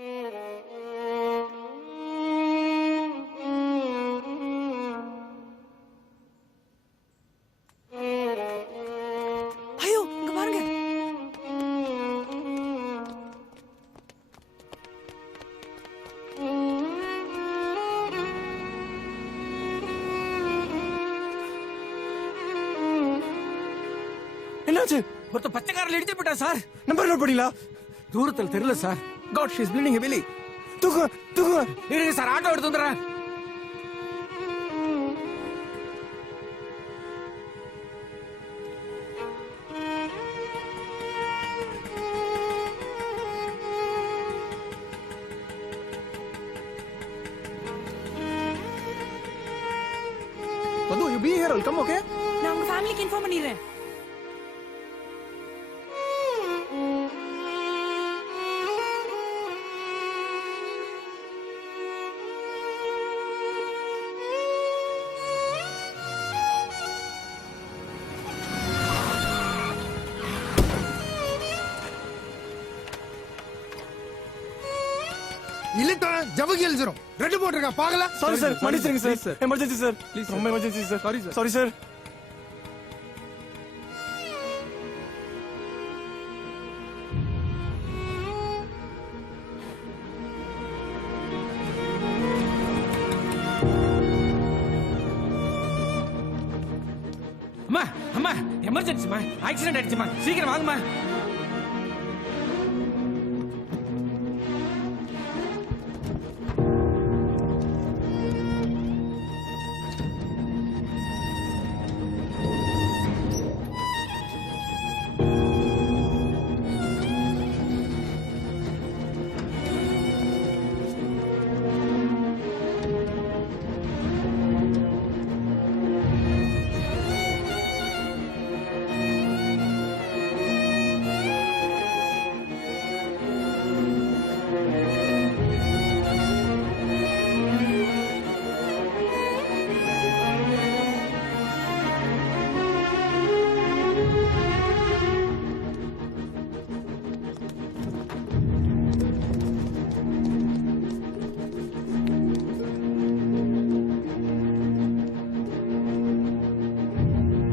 ஐயோ இங்க பாருங்க. என்னாச்சு? ஒருத்த பச்சை காரில் இடிச்சு போட்டா சார். நம்பர் நோட் பண்ணீங்களா? தூரத்தில் தெரியல sir. God she is bleeding heavily. தூக்கு தூக்கு. இருங்க சார், ஆட்டோ எடுத்து வந்துடுறேன். Madhu, you be here. I'll come, okay? நான் உங்க ஃபேமிலிக்கு இன்ஃபார்ம் பண்ணிடுறேன். இல்லட்டா ஜவகி எழுதுறோம். ரெட் போட்டுருக்கா பாக்கல. Sorry sir, மன்னிச்சிடுங்க சார். Emergency sir. ப்ளீஸ் ரொம்ப emergency sir. Sorry sir. Sorry sir. அம்மா அம்மா எமர்ஜென்சிமா, ஆக்சிடென்ட் ஆயிடுச்சுமா, சீக்கிரம் வாங்கம்மா.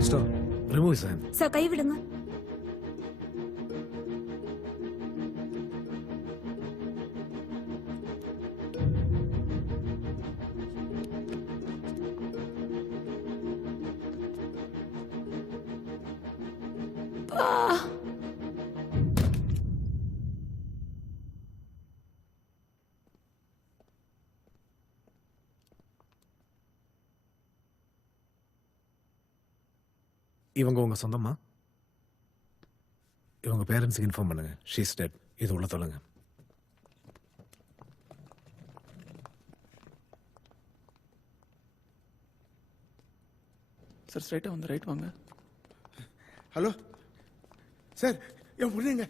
Stop. Remove his hand. Sir கை விடுங்க. இவங்க உங்க சொந்தமா? இவங்க பேரண்ட்ஸுக்கு இன்ஃபார்ம் பண்ணுங்க. She is dead. இது உள்ள தொலைங்க. சார் ஸ்ட்ரைட்டா வந்து ரைட் வாங்க. ஹலோ சார், என் பொண்ணுங்க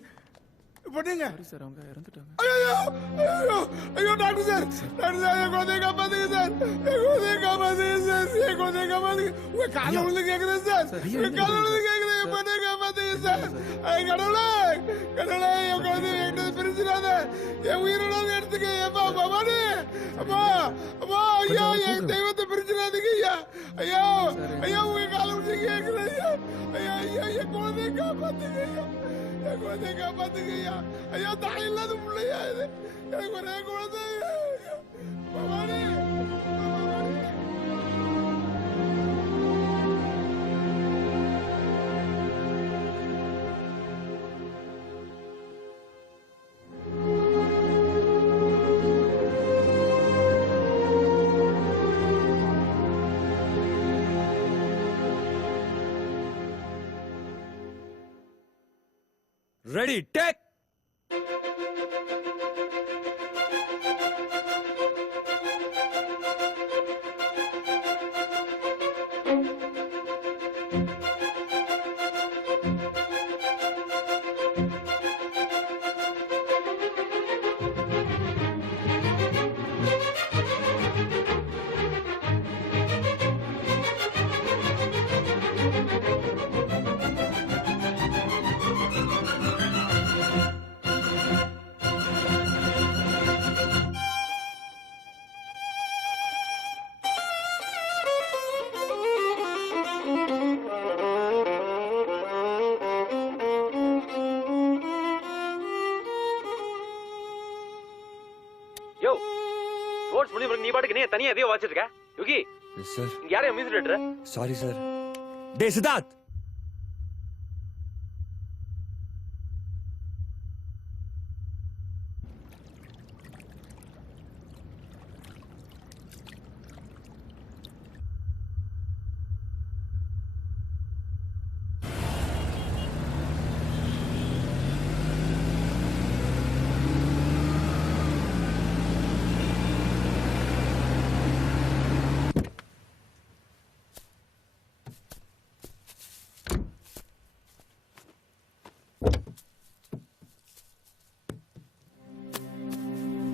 பொண்ணுங்க. சாரி சார், அவங்க இறந்துட்டாங்க. ஐயோ ஐயோ ஐயோ டாக்டர் சார், டாக்டர் சார், என் குழந்தைய காப்பாத்துங்க சார், என் குழந்தைய காப்பாத்துங்க சார், என் குழந்தைய காப்பாத்துங்க. உங்க கால விழுந்து கேக்குறேன் சார், உங்க கால விழுந்து கேக்குறேன், என் பொண்ணைய காப்பாத்துங்க சார். கடவுளே கடவுளே, என் குழந்தைய என்கிட்ட பிரிச்சிடாத, என் உயிரோட எடுத்துக்க. ஏப்பா பவானி, அப்பா அப்பா, ஐயா என் தெய்வத்தை பிரிச்சிடாதீங்க ஐயா. ஐயோ ஐயா, உங்க கால விழுந்து கேக்குறேன் ஐயா. ஐயா ஐயா, என் குழந்தைய காப்பாத்துங்க ஐயா, என் குழந்தைய காப்பாத்துங்க ஐயா. ஐயா, தாய் இல்லாத பிள்ளையா இது, எனக்கு ஒரே குழந்தை. Bhavani ready take. முடிஞ்ச பிறகு நீ பாட்டுக்கு நீ தனியா எதையோ வாச்சிட்டு இருக்க யோகி சார் இங்க யாரையும் மியூசிக் டேரக்டர் சாரி சார். டே சித்தார்த்,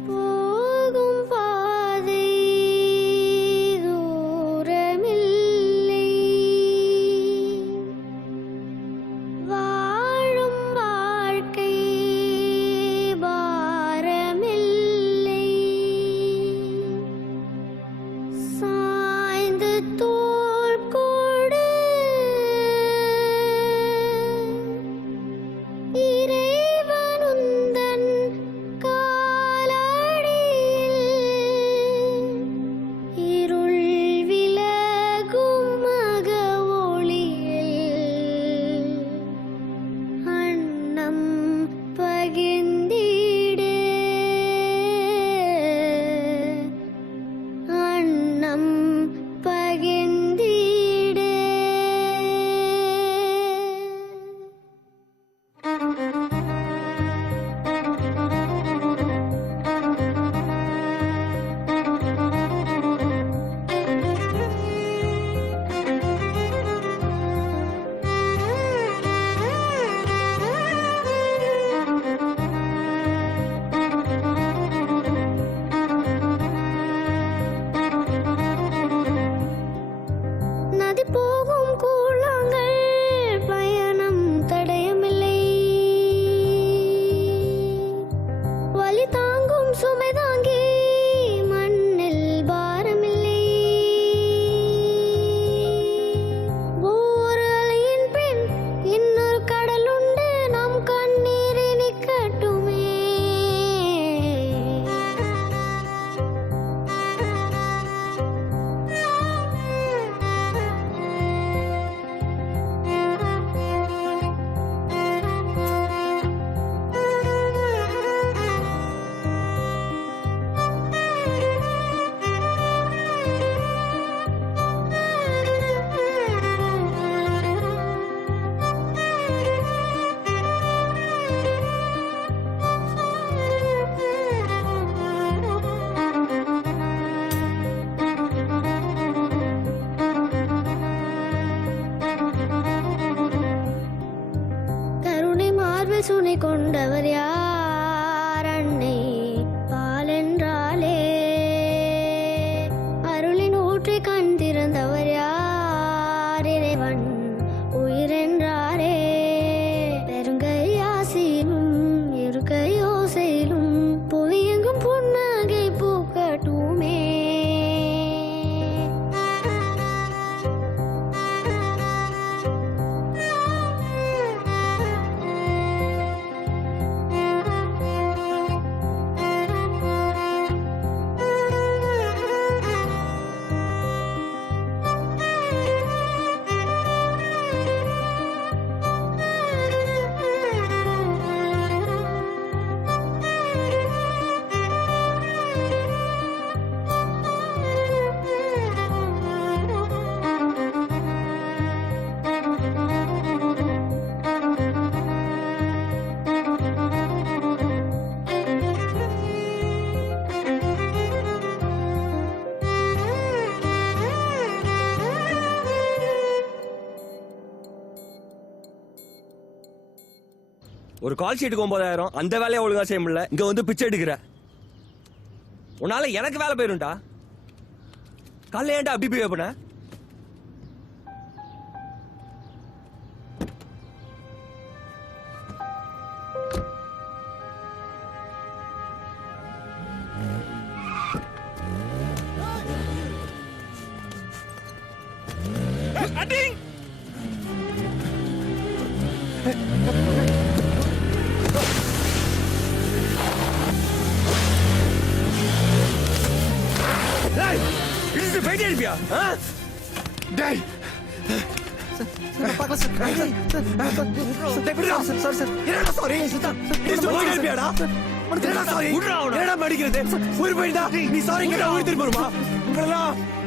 போகும் பாதை தூரமில்லை, வாழும் வாழ்க்கை பாரமில்லை, சாய்ந்து தோள் கொடு இறைவன் உந்தன் காலடியில், இருள் விலகும் மக ஒளியில், அன்னம் பகிர்ந்திடு, அன்னம் பகிர்ந்திடு. நதி போகும் கூழாங்கள் பயணம் தடயமில்லை, வலி தாங்கும் சுமை தாங்கி மண்ணில் பாரமில்லை, ஓர் அலையின் பின் இன்னொரு கடல் உண்டு, நம் கண்ணீரை நிக்கட்டுமே. கருணை மார்பில் சுனை கொண்டவர் யார்? அன்னை பாலென்றாலே அருளின் ஊற்றை கண் திறந்தவர் யார்? இறைவன் உயிரென்றாரே, பெருங்கையாசிலும் இருக்கையோசையிலும் புவியெங்கும் புன்னகை பூக்கட்டுமே. ஒரு கால் ஷீட்டுக்கு 9,000, அந்த வேலையை ஒழுங்கா செய்ய முடியல, இங்க வந்து பிச்சை எடுக்கிற. உன்னால எனக்கு வேலை போயிரும்டா. காலைல ஏன்டா அப்படி பிஹேவ் பண்ண? இடிச்சு போயிட்டே இருப்பியா? டேய்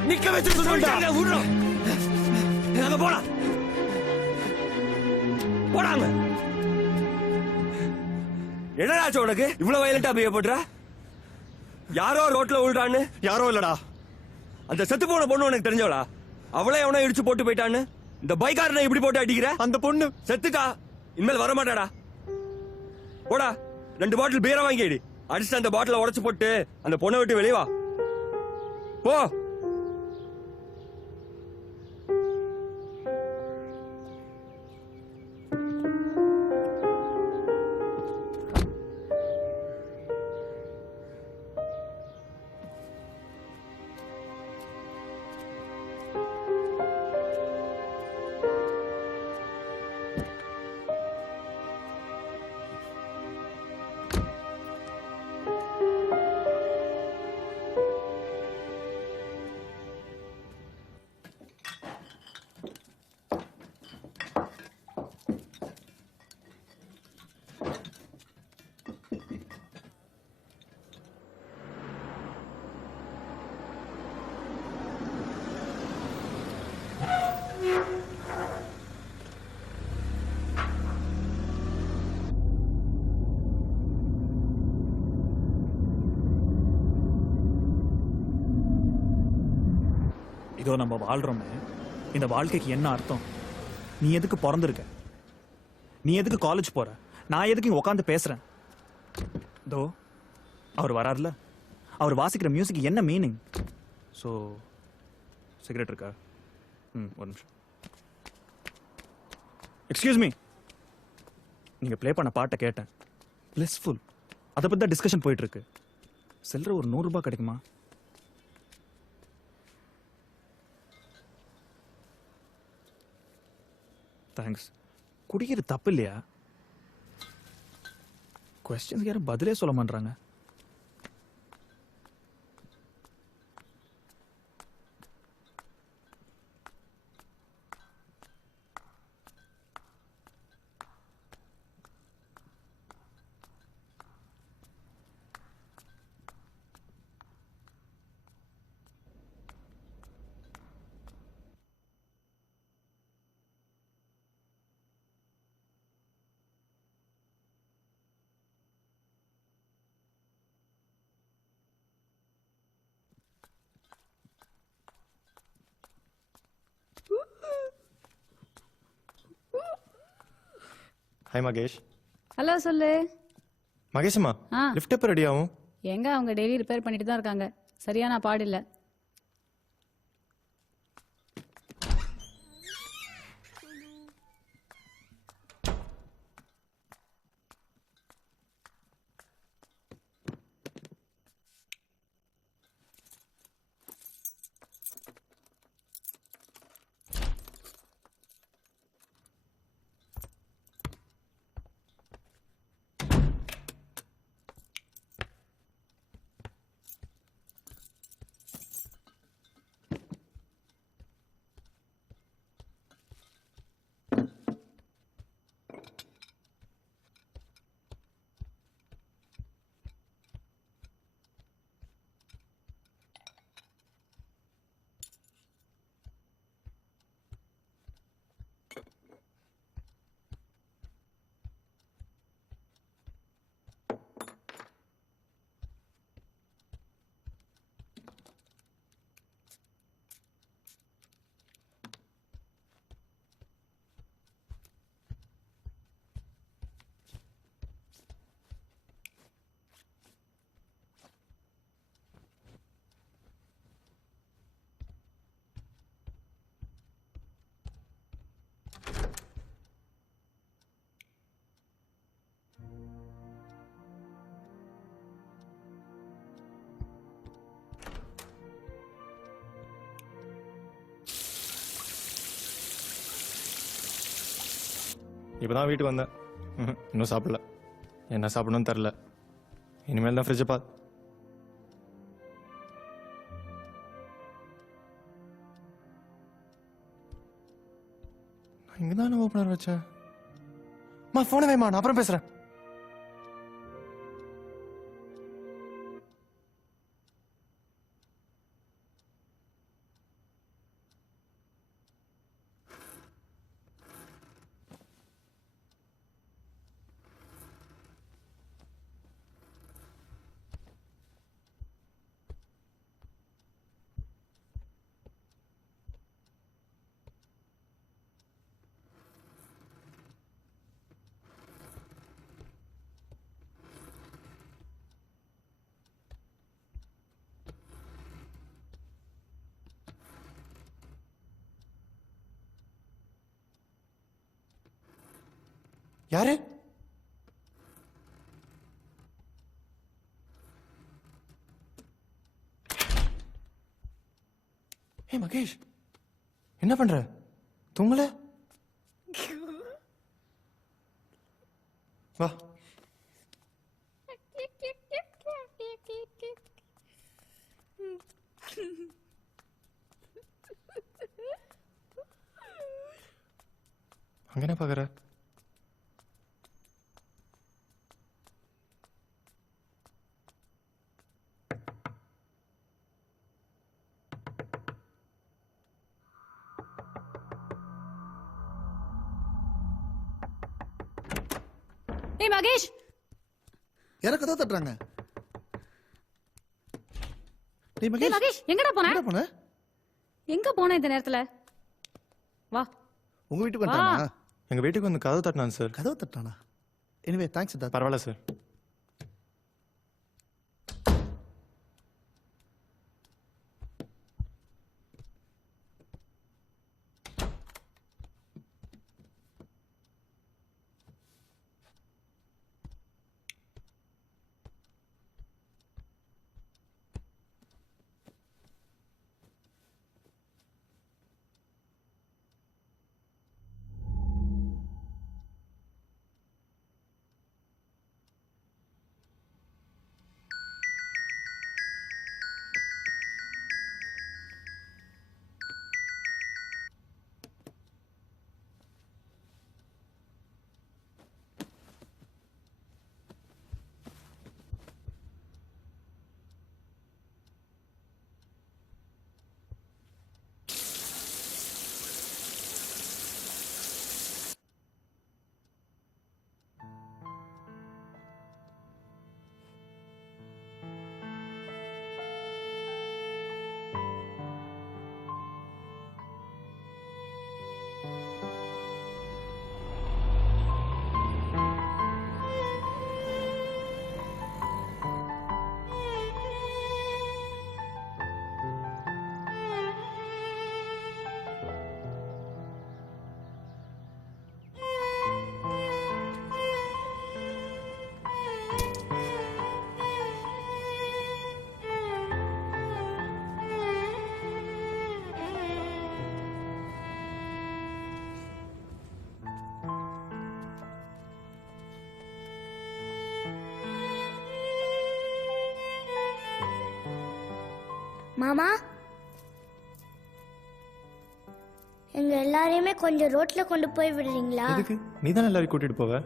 நிக்க வச்சு போடா போடாங்க. என்னடாச்சு உனக்கு இவ்வளவு வயலண்டா பிஹேவ் பண்ற? யாரோ ரோட்ல விழுறான்னு? யாரோ இல்லடா, அந்த செத்து போன பொண்ணு உனக்கு தெரிஞ்சவளா? அவளே எவனோ இடிச்சு போட்டு போயிட்டான்னு இந்த பைக்காரனை இப்படி போட்டு அடிக்கிற? அந்த பொண்ணு செத்துட்டா, இனிமேல் வர மாட்டாடா. போடா 2 பாட்டில் பீரை வாங்கிடு, அடிச்சு அந்த பாட்டில உடைச்சு போட்டு அந்த பொண்ணை விட்டு வெளியே வா. போ. இதோ நம்ம வாழ்றோமே, இந்த வாழ்க்கைக்கு என்ன அர்த்தம்? நீ எதுக்கு பிறந்திருக்க? நீ எதுக்கு காலேஜ் போற? நான் எதுக்கு இங்க உட்காந்து பேசுறேன்? இதோ அவர் வராருல, அவர் வாசிக்கிற மியூசிக் என்ன மீனிங்? ஸோ சிகரெட் இருக்கா? ஒரு நிமிஷம். எக்ஸ்கியூஸ் மீ, நீங்க ப்ளே பண்ண பாட்டை கேட்டேன், பிளிஸ்ஃபுல். அதை பத்தி தான் டிஸ்கஷன் போயிட்டு இருக்கு. சில்லற ஒரு 100 ரூபாய் கிடைக்குமா? தேங்க்ஸ். குடிக்கிறது தப்பு இல்லையா? கொஸ்டின்ஸ் யாரும் பதிலே சொல்ல மாட்டாங்க. ஹாய் மகேஷ். ஹலோ சொல்லு. மகேஷ்மா, லிஃப்ட் எப்போ ரெடி ஆகும்? எங்க அவங்க டெய்லி ரிப்பேர் பண்ணிட்டு தான் இருக்காங்க. சரியான பாடில்ல. இப்போ தான் வீட்டுக்கு வந்தேன். இன்னும் சாப்பிடல. என்ன சாப்பிடணும்னு தெரில. இனிமேல் தான் ஃப்ரிட்ஜை இங்கே தானே ஓப்பனர் வச்சேன். மா ஃபோனை வைமா, நான் அப்புறம் பேசுகிறேன். யாரு? ஏய் மகேஷ், என்ன பண்ற? தூங்கல? வா. அங்க என்ன பாக்குற? ஏய் மகேஷ், யார கதவு தட்டுறாங்க? டேய் ஏய் மகேஷ், எங்கடா போன? எங்க போன? எங்க போன இந்த நேரத்துல? வா. உங்க வீட்டுக்கு வந்தானா? எங்க வீட்டுக்கு வந்து கதவு தட்டினான் சார். கதவு தட்டானா? Anyway thanks Siddharth. பரவாயில்ல சார். மாமா, எங்க எல்லாரையுமே கொஞ்சம் ரோட்ல கொண்டு போய் விடுறீங்களா? எதுக்கு? நீ தானே எல்லாரையும் கூட்டிட்டு போவ.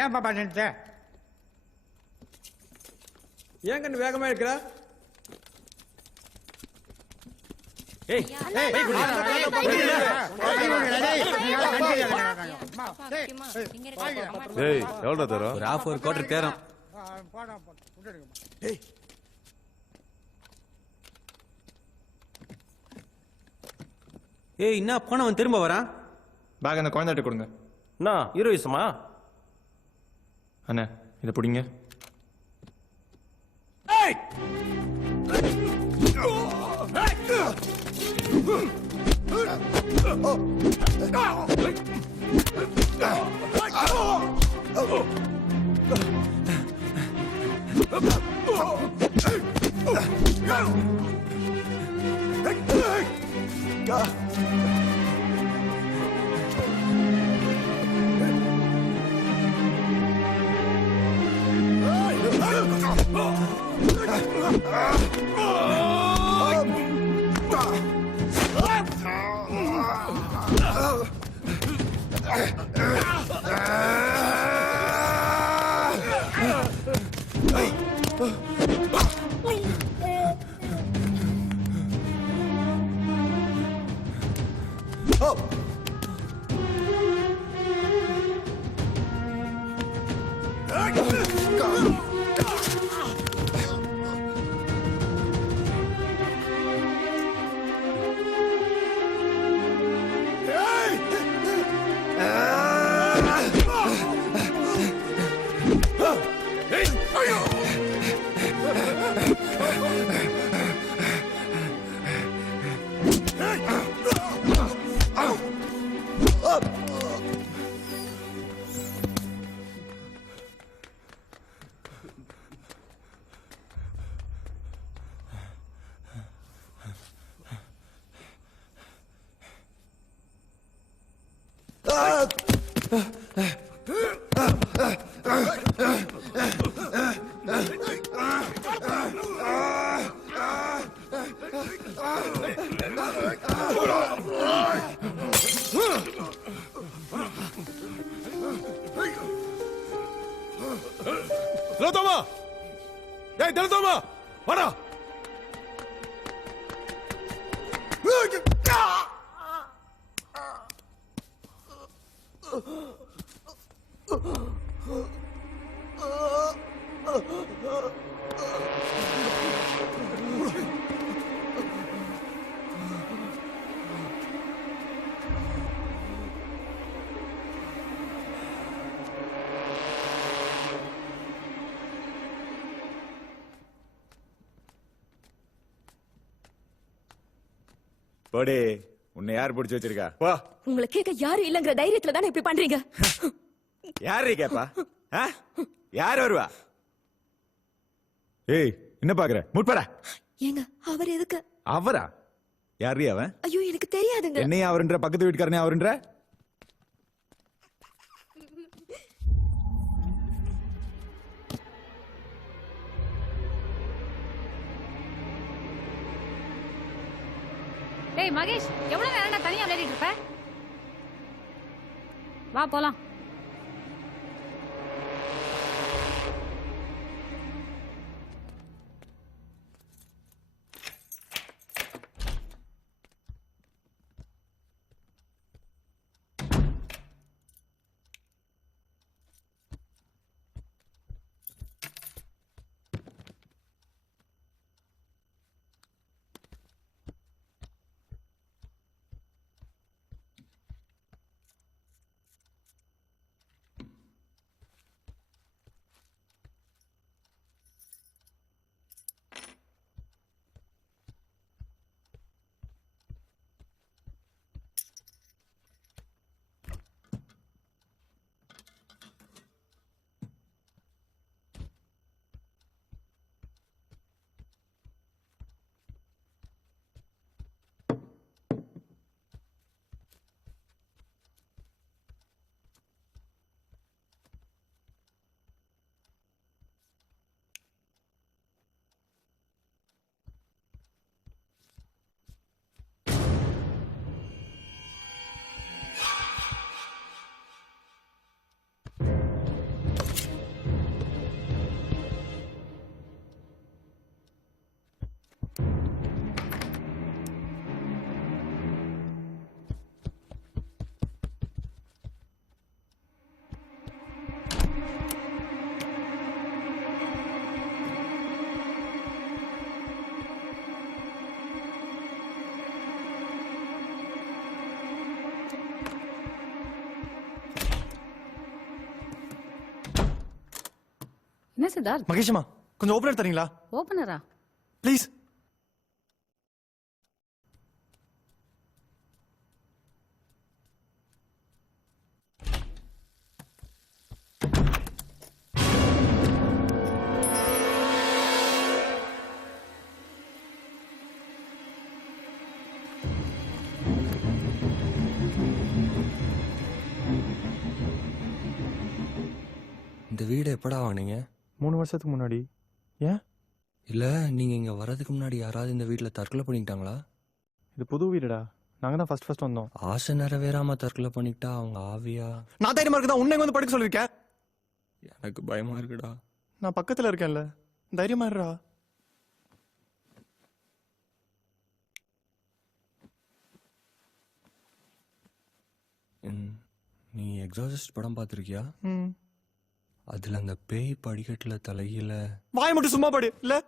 ஏன் பாப்பா நின்றுட்ட? ஏன் கண்ணு வேகமா இருக்கிற? ஏய் எவ்வளவு தரும்? ஒரு half ஒரு quarter தேரும். ஏய் என்ன போனவன் திரும்ப வரான்? பேக் அந்த குழந்தைகிட்ட கொடுங்க. என்ன ஹீரோயிசமா? அண்ணா இதை பிடிங்க. திலோத்தமா, டேய் திலோத்தமா, வாடா. போடே, உன்னை யார் பிடிச்சு வச்சிருக்கா? வா. உங்களை கேட்க யாரும் இல்லங்கிற தைரியத்துல தானே இப்படி பண்றீங்க? யாரு கேப்பா? யார் வருவா? ஏய், என்ன பாக்குற? முட்படா. ஏங்க, அவர் எதுக்கு? அவரா? யாரு அவன்? ஐயோ, எனக்கு தெரியாதுங்க. என்னையா அவருன்ற? பக்கத்து வீட்டுக்காரனே அவருன்ற? டேய் மகேஷ், எவ்வளவு நேரம் தனியா விளையாடிட்டு இருப்ப? வா போலாம். என்ன சித்தார்த்? மகேஷமா, கொஞ்சம் ஓபனர் தரீங்களா? ஓபனரா? ப்ளீஸ். இந்த வீடு எப்படா வாங்கினீங்க? 3 வருஷத்துக்கு முன்னாடி. ஏன்? இல்லை நீங்கள் இங்கே வர்றதுக்கு முன்னாடி யாராவது இந்த வீட்டில் தற்கொலை பண்ணிக்கிட்டாங்களா? இது புது வீடுடா. நாங்கள் தான் ஃபர்ஸ்ட் வந்தோம். ஆசை நிறைவேறாமல் தற்கொலை பண்ணிக்கிட்டா அவங்க ஆவியா? நான் தைரியமா இருக்குதா உன்னை வந்து படுக்க சொல்லியிருக்கேன். எனக்கு பயமாக இருக்குடா. நான் பக்கத்தில் இருக்கேன்ல, தைரியமா இருடா. நீ எக்ஸாசிஸ்ட் படம் பார்த்துருக்கியா? ம். அதில் அந்த பேய் படிக்கட்டில் தலையில வாயை மட்டும் சும்மா படு இல்ல.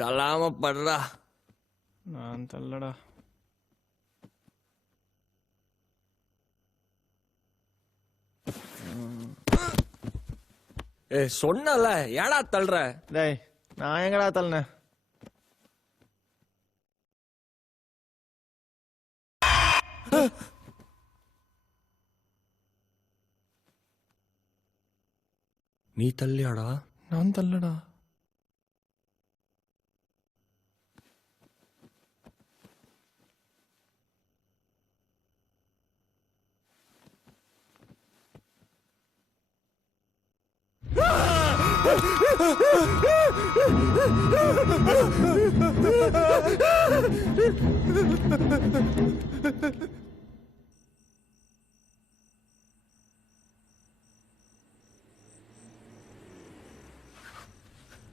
தள்ளாம படுறா. நான் தள்ளடா. சொன்னல ஏடா தள்ளுற? டேய் நான் எங்கடா தள்ளனேன்? நீ தள்ளியாடா? நான் தள்ளடா.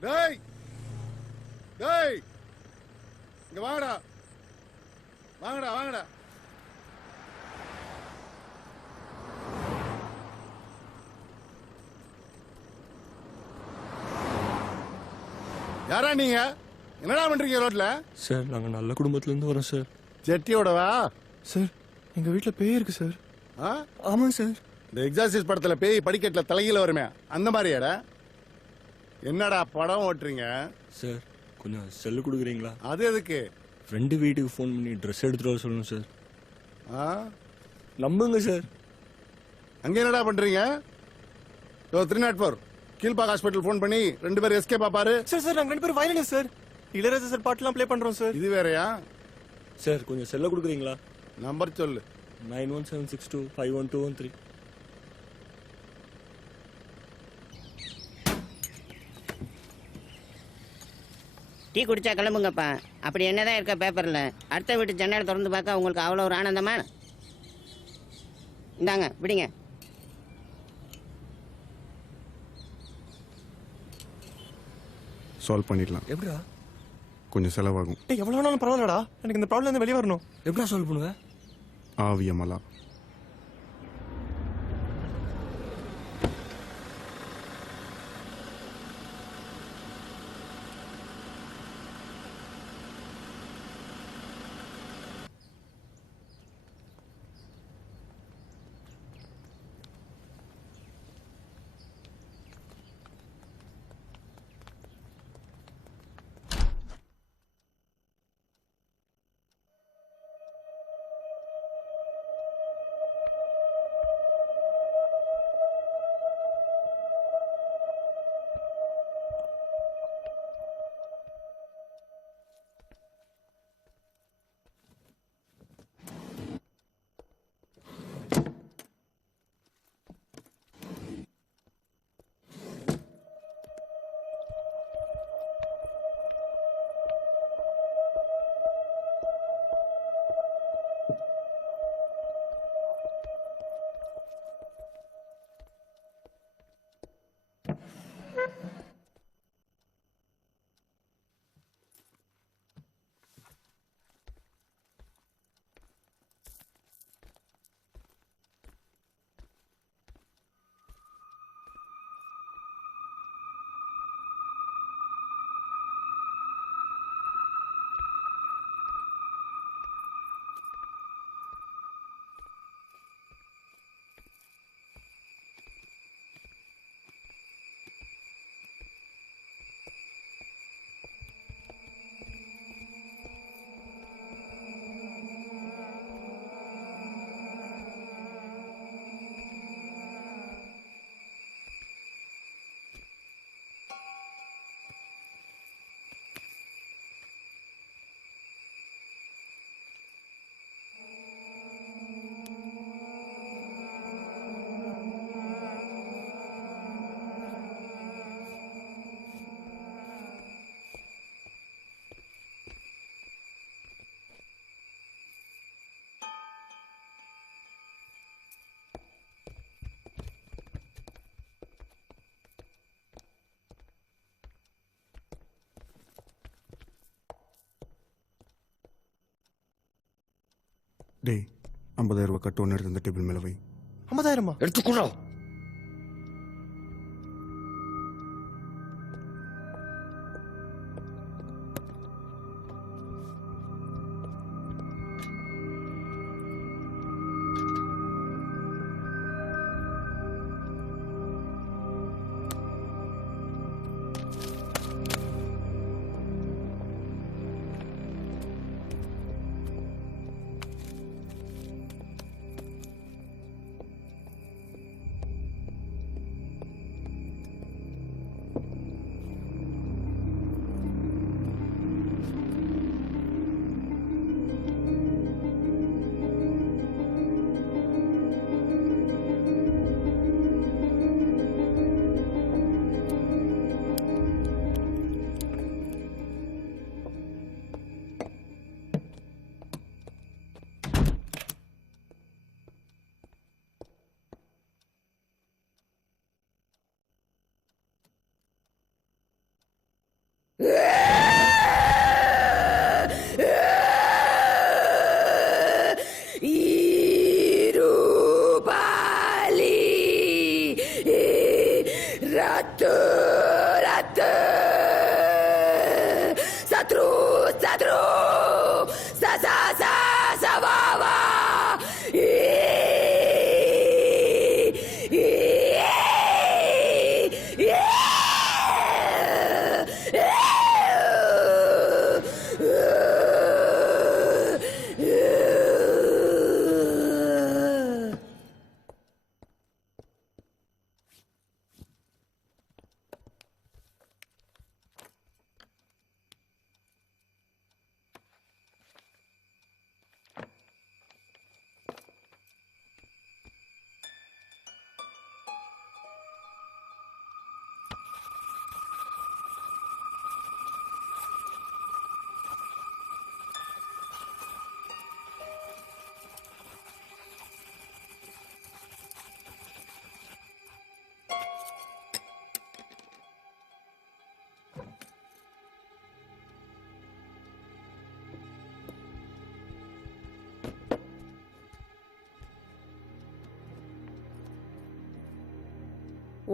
டேய் டேய் இங்க வாங்கடா வாங்கடா வாங்கடா. யாரா நீங்க? என்னடா பண்றீங்க ரோட்ல? சார் நாங்கள் நல்ல குடும்பத்துலேருந்து வரோம் சார். ஜெட்டியோடவா? சார் எங்க வீட்டுல பேய் இருக்கு சார். ஆ? ஆமாம் சார். இந்த எக்ஸாசிஸ் படத்துல பேய் படிக்கட்டுல தலையில வருமே அந்த மாதிரியாடா? என்னடா படம் ஓட்டுறீங்க? சார் கொஞ்சம் செல்லு கொடுக்குறீங்களா? அது எதுக்கு? ஃப்ரெண்டு வீட்டுக்கு ஃபோன் பண்ணி ட்ரெஸ் எடுத்துகிட்டு வர சொல்லணும் சார். ஆ? நம்புங்க சார். அங்க என்னடா பண்றீங்க? 304 கீழ்பாக் ஹாஸ்பிட்டல் ஃபோன் பண்ணி 2 பேரும் எஸ்கேப் பாரு. சார் சார் நாங்க 2 பேரும் வயலினிஸ்ட் சார். இளையராஜா சார் பாட்டுலாம் ப்ளே பண்றோம் சார். இது வேறயா? சார் கொஞ்சம் செல்ல கொடுக்குறீங்களா? நம்பர் சொல்லு. 9176251213. டீ குடிச்சா கிளம்புங்கப்பா. அப்படி என்னதான் இருக்க பேப்பர்ல? அடுத்த வீட்டு ஜன்னலை திறந்து பார்க்க உங்களுக்கு அவ்வளோ ஒரு ஆனந்தமா? இந்தாங்க விடுங்க. சால்வ் பண்ணிடலாம். எப்படிடா? கொஞ்சம் செலவாகும். டேய் எவ்வளவு வேணாலும் பரவாயில்லடா. எனக்கு இந்த ப்ராப்ளம் இருந்து வெளியே வரணும். எப்படிடா சால்வ் பண்ணுவேன்? ஆவியமலா. டேய் 50,000 ரூபாய் கட்டு ஒன்று எடுத்து அந்த டேபிள் மேலே வை. 50,000 எடுத்துக்கூடா.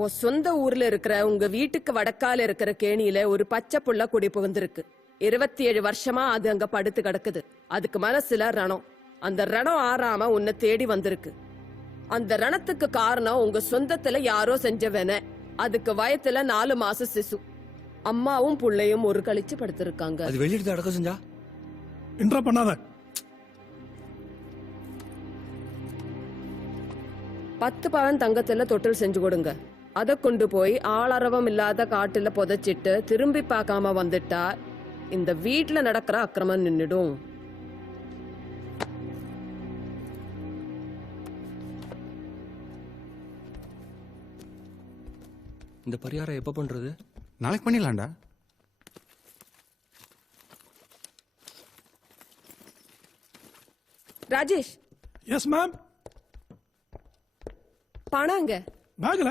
உன் சொந்த ஊர்ல இருக்கிற உங்க வீட்டுக்கு வடக்கால இருக்கிற கேணியில ஒரு பச்சை புள்ள குடி புகுந்திருக்கு. 27 வருஷமா அது அங்க படுத்து கிடக்குது. அதுக்கு மனசுல ரணம். அந்த ரணம் ஆறாம உன்னை தேடி வந்திருக்கு. அந்த ரணத்துக்கு காரணம் உங்க சொந்தத்துல யாரோ செஞ்சவன. அதுக்கு வயத்துல 4 மாச சிசு. அம்மாவும் புள்ளையும் ஒரு கழிச்சு படுத்திருக்காங்க. அது வெளியிட்டு அடக்கம் செஞ்சா இன்ட்ரா பண்ணாத. 10 பவன் தங்கத்துல தொட்டில் செஞ்சு கொடுங்க. அத கொண்டு போய் ஆளரவம் இல்லாத காட்டுல புதைச்சிட்டு திரும்பி பார்க்காம வந்துட்டா இந்த வீட்டுல நடக்கிற அக்கிரமம் நின்னுடும். இந்த பரிகாரம் எப்ப பண்றது? நாளைக்கு பண்ணிடலாம்டா. ராஜேஷ். Yes ma'am. பணங்க பேக்ல.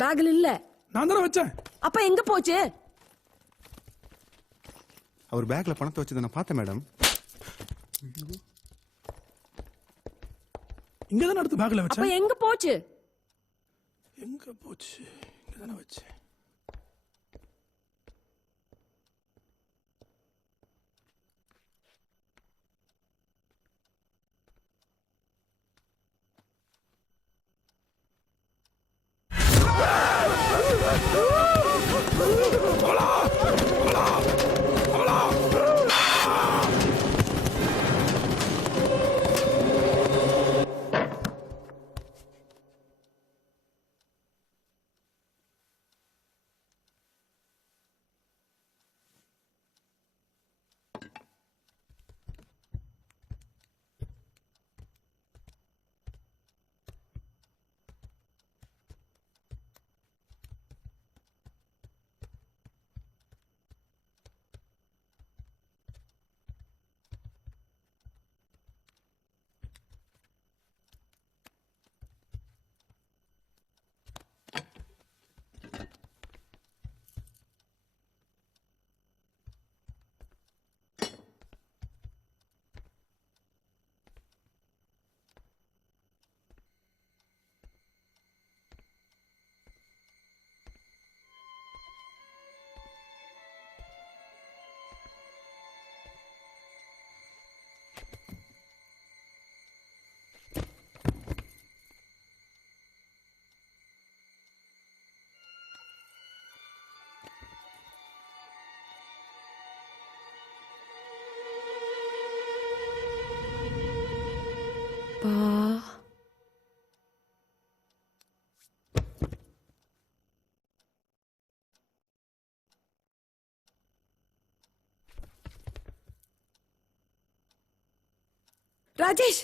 பேக்ல இல்ல. நான் தான வச்சேன். அப்ப எங்க போச்சு? அவர் பேக்ல பணத்தை வச்சதை நான் பார்த்தேன் மேடம். இங்க தான அடுத்து பேக்ல அப்ப வச்சேன். எங்க போச்சு? எங்க போச்சு? இங்க தான வச்சேன். Rajesh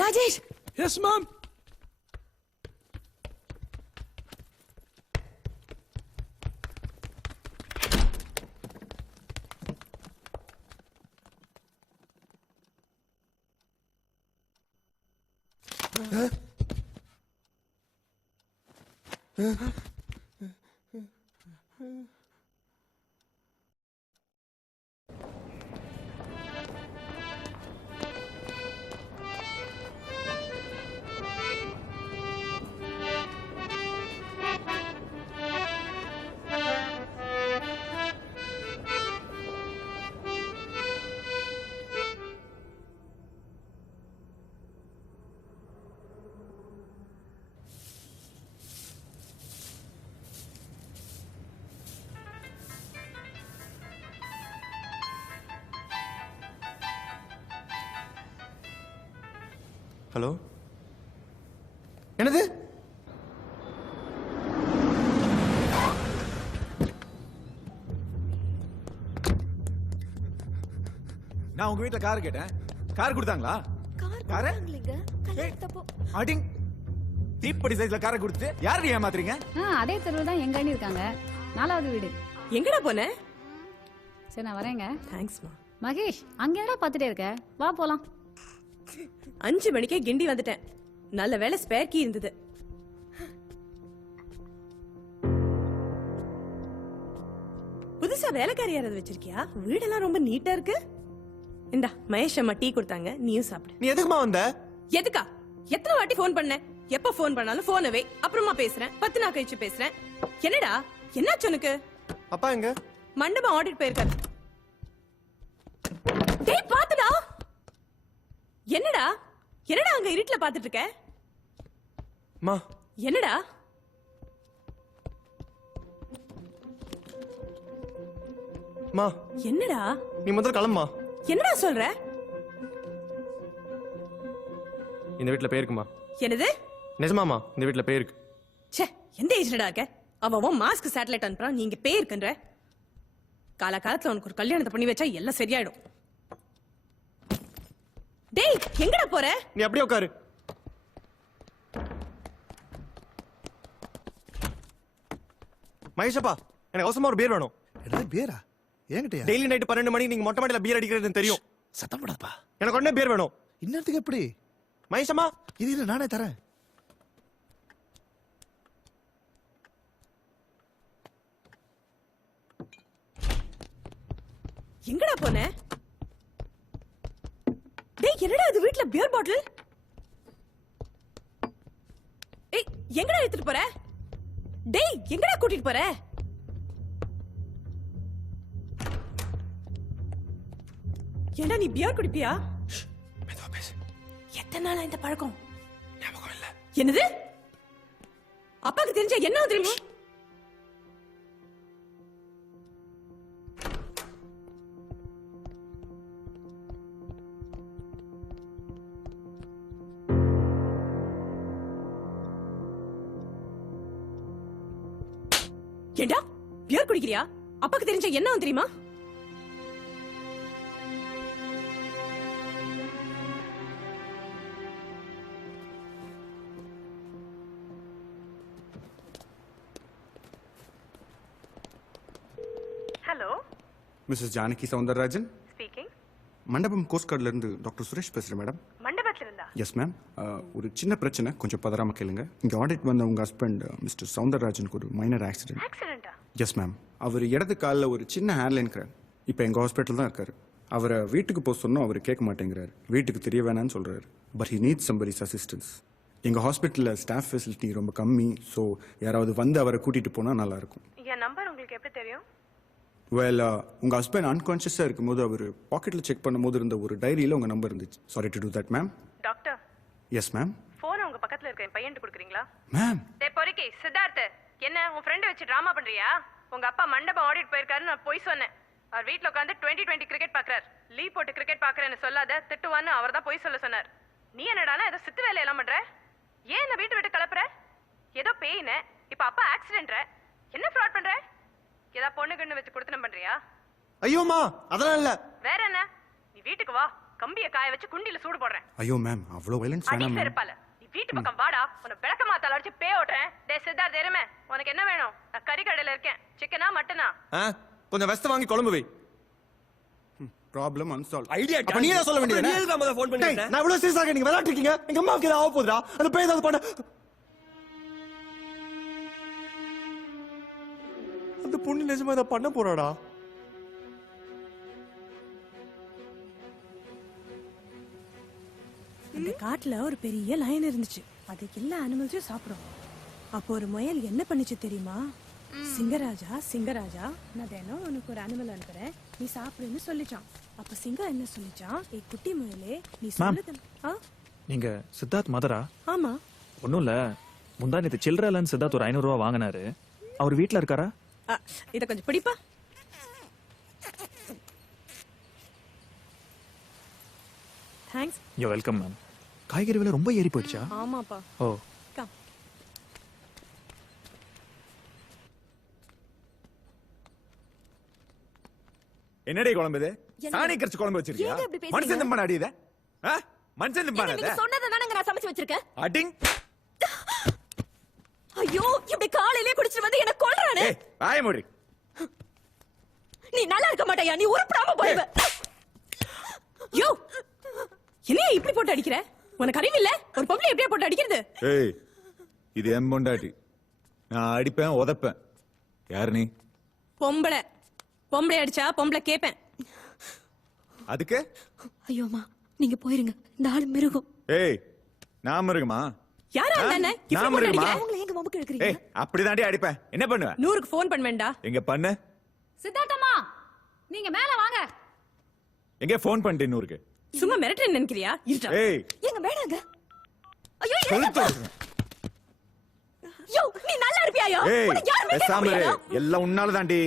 Rajesh yes ma'am. Hello என்னது? நான் உங்க வீட்டுல கார் கேட்டேன், கார் கொடுத்தாங்களா? கார் அடிங் தீப்படி சைஸ்ல காரை கொடுத்து யாரு ஏமாத்துறீங்க? அதே தெருவில் தான் எங்க அண்ணி இருக்காங்க, 4வது வீடு. எங்கடா போன? சரி நான் வரேங்க. தேங்க்ஸ்மா. மகேஷ் அங்க என்னடா பார்த்துட்டே இருக்க, வா போலாம். 5 மணிக்கே கிண்டி வந்துட்டேன். நல்ல வேளை ஸ்பேர் கீ இருந்தது. புதுசா வேலைக்காரி யாராவது வச்சிருக்கியா? வீடெல்லாம் ரொம்ப நீட்டா இருக்கு. இந்தா மகேஷ் அம்மா டீ கொடுத்தாங்க, நீயும் சாப்பிடு. நீ எதுக்குமா வந்த? எதுக்கா? எத்தனை வாட்டி ஃபோன் பண்ண? எப்ப ஃபோன் பண்ணாலும் போனவே அப்புறமா பேசுறேன், 10 நாள் கழிச்சு பேசுறேன். என்னடா என்னாச்சு உனக்கு? அப்பா எங்க? மண்டபம் ஆடிட் போயிருக்காரு. டேய் பாத்துடா. என்னடா என்னடா அங்க இருட்டுல பாத்துட்டு இருக்க? மா என்னடா? மா என்னடா? நீ முதல்ல கிளம்புமா. என்னடா சொல்ற? இந்த வீட்டுல பேருக்குமா? என்னது? நிஜமாமா இந்த வீட்டுல பேருக்கு. ச்சே, எந்த ஏஜ்லடா இருக்க? அவன் மாஸ்க் சேட்டலைட் அனுப்புறான், நீங்க பே இருக்குன்ற. காலகாலத்துல உனக்கு ஒரு கல்யாணத்தை பண்ணி வச்சா எல்லாம் சரியாயிடும். டேய் எங்கடா போற? நீ அப்படியே உட்காரு. மகேஷப்பா, எனக்கு அவசரமா ஒரு பீர் வேணும். என்னது பேரா? என்கிட்டயா? டெய்லி நைட் 12 மணிக்கு நீங்க மொட்டை மாடியில பீர் அடிக்கிறதுன்னு தெரியும். சத்தம் போடாதப்பா. எனக்கு உடனே பீர் வேணும். இன்னத்துக்கு எப்படி? மகேஷம்மா இது இல்ல, நானே தரேன். எங்கடா போன? டேய் என்னடா இது வீட்ல பியர் பாட்டில்? ஏய் எங்கடா எடுத்துட்டு போற? டேய் எங்கடா கூட்டிட்டு போற? ஏண்டா நீ பியர் குடிப்பியா? மெதுவா பேசு. எத்தனை நாளா இந்த பழக்கம்? ஞாபகம் இல்ல. என்னது? அப்பாக்கு தெரிஞ்சா என்ன தெரியுமா? ஏண்டா பியர் குடிக்கிறியா? அப்பாக்கு தெரிஞ்சா என்ன தெரியுமா? Hello, Mrs Janaki Soundararajan speaking. Mandapam coast கார்டுல இருந்து டாக்டர் சுரேஷ் பேசுறேன் மேடம். மண்டபத்துல இருந்தா? Yes ma'am. ஒரு சின்ன பிரச்சனை, கொஞ்சம் பதறாம கேளுங்க. இங்க ஆடிட் வந்த உங்க ஹஸ்பண்ட் மிஸ்டர் சவுந்தரராஜனுக்கு ஒரு மைனர் ஆக்சிடென்ட். ஆக்சிடென்ட்டா? Yes ma'am. அவர் இடது காலில் ஒரு சின்ன ஹேர்லைன் கிராக். இப்போ எங்க ஹாஸ்பிட்டல் தான் இருக்காரு. அவரை வீட்டுக்கு போக சொன்னோம், அவர் கேட்க மாட்டேங்கிறாரு. வீட்டுக்கு தெரிய வேணாம்னு சொல்றாரு. But he needs somebody's assistance. எங்க ஹாஸ்பிட்டலில் ஸ்டாஃப் ஃபெசிலிட்டி ரொம்ப கம்மி. ஸோ யாராவது வந்து அவரை கூட்டிட்டு போனா நல்லா இருக்கும். என் நம்பர் உங்களுக்கு எப்படி தெரியும்? வெல், உங்க ஹஸ்பண்ட் அன்கான்ஷியஸா இருக்கும்போது அவர் பாக்கெட்ல செக் பண்ணும்போது இருந்த ஒரு டைரியில உங்க நம்பர் இருந்துச்சு. Sorry to to that ma'am. Doctor. Yes ma'am. Phone உங்க பக்கத்துல இருக்க என் பையன்ட்டு கொடுக்குறீங்களா? மேம். டேய் பொறுக்கி சித்தார்த், என்ன உன் ஃப்ரெண்ட் வச்சு டிராமா பண்றியா? உங்க அப்பா மண்டபம் ஆடிட் போயிருக்காரு, நான் போய் சொன்னேன். அவர் வீட்ல உட்காந்து 2020 கிரிக்கெட் பாக்குறாரு. லீவ் போட்டு கிரிக்கெட் பாக்குறேன்னு சொல்லாத, திட்டுவான்னு அவர் தான் போய் சொல்ல சொன்னார். நீ என்னடானா ஏதோ சித்து வேலையெல்லாம் பண்ற? ஏன் என்ன வீட்டு விட்டு கிளப்புற? ஏதோ பேயின, இப்ப அப்பா ஆக்சிடென்ட்ற. என்ன ஃப்ராட் பண்ற? ஏதா பொண்ணு கண்ணு வச்சு கொடுத்தனம் பண்றியா? ஐயோமா அதெல்லாம் இல்ல. வேற என்ன? நீ வீட்டுக்கு வா. கம்பிய காய வச்சு குண்டில சூடு போடுறேன். ஐயோ மேம் அவ்வளவு வயலன்ஸ் அடி வேணாம். செருப்பால. நீ வீட்டு பக்கம் வாடா. உன்னை விளக்க மாத்தால அடிச்சு பே ஓட்டுறேன். டேய் சித்தார்த் எருமை, உனக்கு என்ன வேணும்? நான் கறி கடையில இருக்கேன். சிக்கனா மட்டனா? கொஞ்சம் வெஸ்ட் வாங்கி குழம்பு வை. Problem unsolved. ஐடியா அப்ப நீ தான் சொல்ல வேண்டியது. நீ எதுக்கு அம்மா ஃபோன் பண்ணிட்ட? நான் இவ்வளவு சீரியஸா நீங்க விளையாட்டு இருக்கீங்க. எங்க அம்மாவுக்கு ஏதாவது ஆக போகுதுடா. அந்த பேய் ஏதாவது பண்ண. அந்த பொண்ணு நிஜமா இதை பண்ண போறாடா? அந்த காட்டுல ஒரு பெரிய லயன் இருந்துச்சு. அது எல்லா அனிமல்ஸையும் சாப்பிடும். அப்போ ஒரு முயல் என்ன பண்ணுச்சு தெரியுமா? சிங்கராஜா சிங்கராஜா, நான் தினம் உனக்கு ஒரு அனிமல் அனுப்புறேன், நீ சாப்பிடுன்னு சொல்லிச்சான். அப்ப சிங்கம் என்ன சொல்லிச்சான்? ஏ குட்டி முயலே, நீ சொல்லுது. நீங்க சித்தார்த் மதரா? ஆமா. ஒன்றும் இல்லை, முந்தா நேற்று சில்லறலன்னு சித்தார்த் ஒரு 500 ரூபா வாங்கினாரு. அவர் வீட்டில் இருக்காரா? இத கொஞ்சம் பிடிப்பா. தேங்க்ஸ். You welcome ma'am. காய்கறி விலை ரொம்ப ஏறி போயிடுச்சா? ஆமாப்பா. ஓ கம். என்னடி குழம்பு இது? சாணி கரைச்சு குழம்பு வச்சிருக்கியா? மனுஷன் தம்பன அடி இத? மனுஷன் தம்பன இத? நீங்க சொன்னத தானங்க நான் சமைச்சு வச்சிருக்கேன். அடிங். ஐயோ, இப்படி காலையிலே குடிச்சிட்டு வந்து என்ன கொல்றானே. ஏய், வாய மூடி. நீ நல்லா இருக்க மாட்டயா? நீ உருப்படாம போய்வ. யோ, என்னைய இப்படி போட்டு அடிக்கிற? உனக்கு அறிவு இல்ல? ஒரு பொம்பளை எப்படியா போட்டு அடிக்கிறது? ஏய், இது என் பொண்டாட்டி. நான் அடிப்பேன் உதைப்பேன். யார் நீ? பொம்பளை. பொம்பளை அடிச்சா பொம்பளை கேப்பேன். அதுக்கு? ஐயோமா, நீங்க போயிருங்க. இந்த ஆளு மிருகம். ஏய், நான் மிருகமா? யாரா இருந்தானே? நான் மிருகமா? அவங்கள எங்க மம்பக்கு எடுக்கறீங்க? ஏய், அப்படிதாண்டி அடிப்பேன். என்ன பண்ணுவ? 100க்கு ஃபோன் பண்ணுவேன்டா. எங்க பண்ணு? சித்தார்த்தம்மா, நீங்க மேல வாங்க. எங்க ஃபோன் பண்ணிட்டு 100க்கு? சும்மா மிரட்டறேன்னு நினைக்கிறியா? இருடா. ஏய், எங்க வேணாங்க. ஐயோ, சொல்லுடா. யோ, நீ நல்லா இருப்பியாயா? ஏய், உனக்கு யாருமே கேட்க பேசாம இரு. முடியாதா? எல்லாம் உன்னால தாண்டி.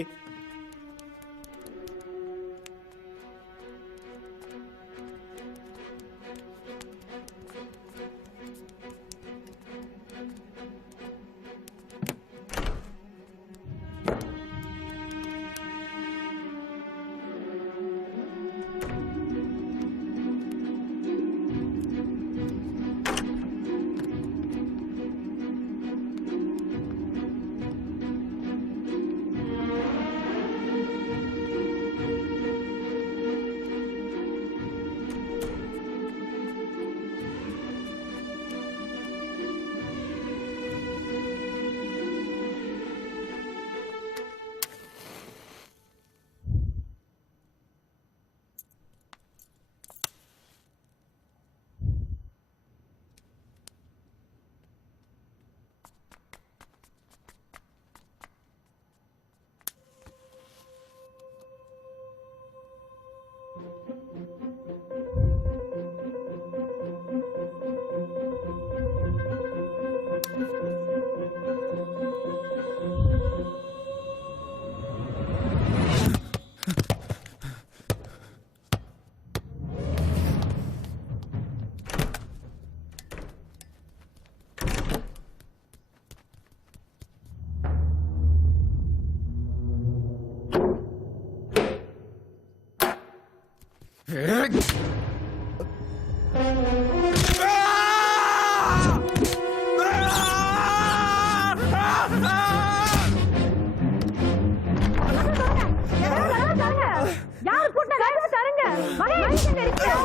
யார் கூட்ட வேற தரங்க. மகேஷ் இருக்கா?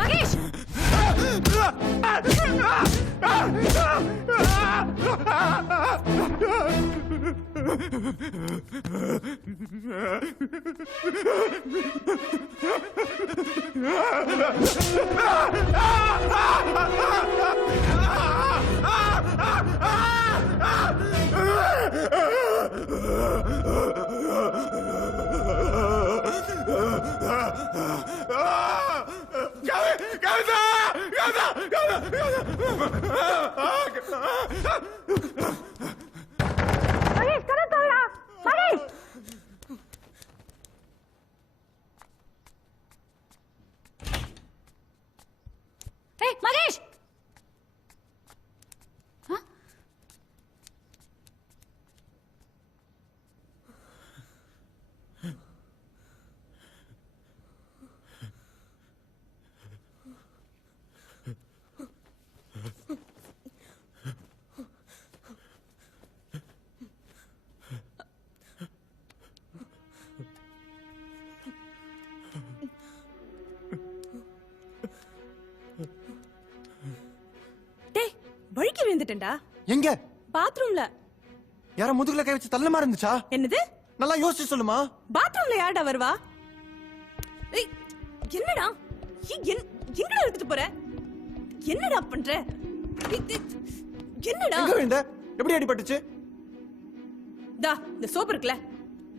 மகேஷ்! ஏய் மகேஷ் வழுக்கி விழுந்துட்டேன்டா. எங்க? பாத்ரூம்ல. யார முதுகுல கை வச்சு தள்ள மாதிரி இருந்துச்சா? என்னது? நல்லா யோசிச்சு சொல்லுமா. பாத்ரூம்ல யாரடா வருவா? ஏய் என்னடா? எங்கடா எடுத்துட்டு போற? என்னடா பண்ற? என்னடா? எங்க விழுந்த? எப்படி அடிபட்டுச்சு? டா இந்த சோப்பு இருக்குல,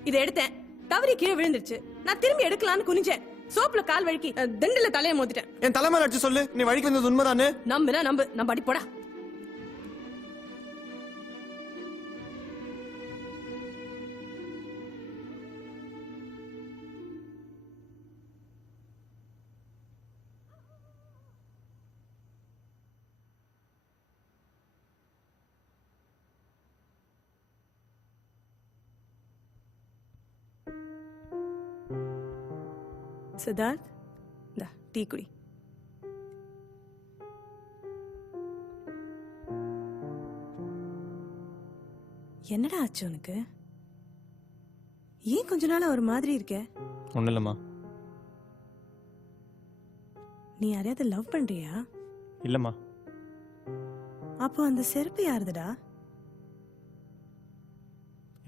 இதை எடுத்தேன், தவறி கீழே விழுந்துருச்சு. நான் திரும்பி எடுக்கலான்னு குனிஞ்சேன், சோப்புல கால் வழுக்கி தண்டுல தலையை மோதிட்டேன். என் தலைமையில அடிச்சு சொல்லு, நீ வழிக்கு வந்தது உண்மைதானே? நம்புனா நம்பு, நம்ம அடி போடா. சித்தார்த், இந்தா டீ குடி. என்னடா ஆச்சு உனக்கு? ஏன் கொஞ்ச நாளா ஒரு மாதிரி இருக்க? ஒன்றும் இல்லைம்மா. நீ யாரையாவது லவ் பண்றியா? இல்லைம்மா. அப்போ அந்த செருப்பு யாருதுடா?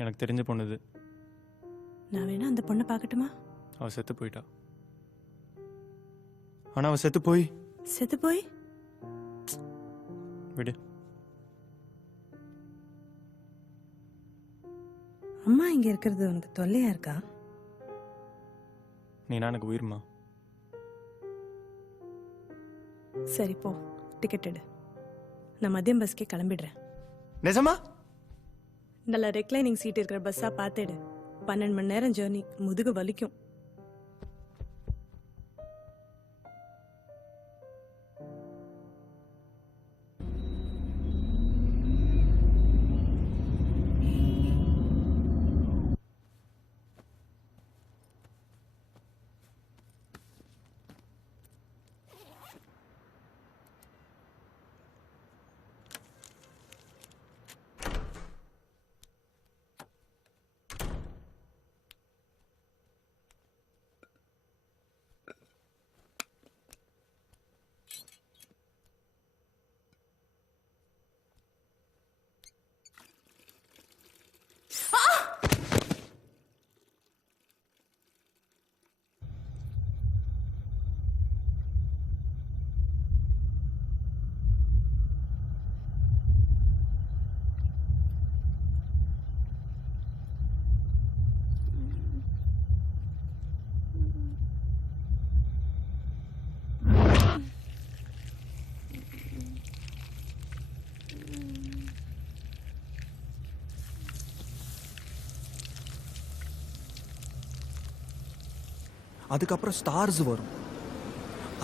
எனக்கு தெரிஞ்ச பொண்ணுது. நான் வேணா அந்த பொண்ணை பார்க்கட்டுமா? அவள் செத்து போயிட்டா. ஆனால் அவள் செத்து போய் விடு. அம்மா இங்க இருக்கிறது உனக்கு தொல்லையா இருக்கா? நீனா எனக்கு உயிர்மா. சரி போ, டிக்கெட் எடு, நான் மதியம் பஸ்க்கே கிளம்பிடுறேன். நிஜமா? நல்ல ரெக்லைனிங் சீட் இருக்கிற பஸ்ஸா பார்த்துடு. 12 மணி நேரம் ஜேர்னி, முதுகு வலிக்கும். அதுக்கப்புறம் ஸ்டார்ஸ் வரும்,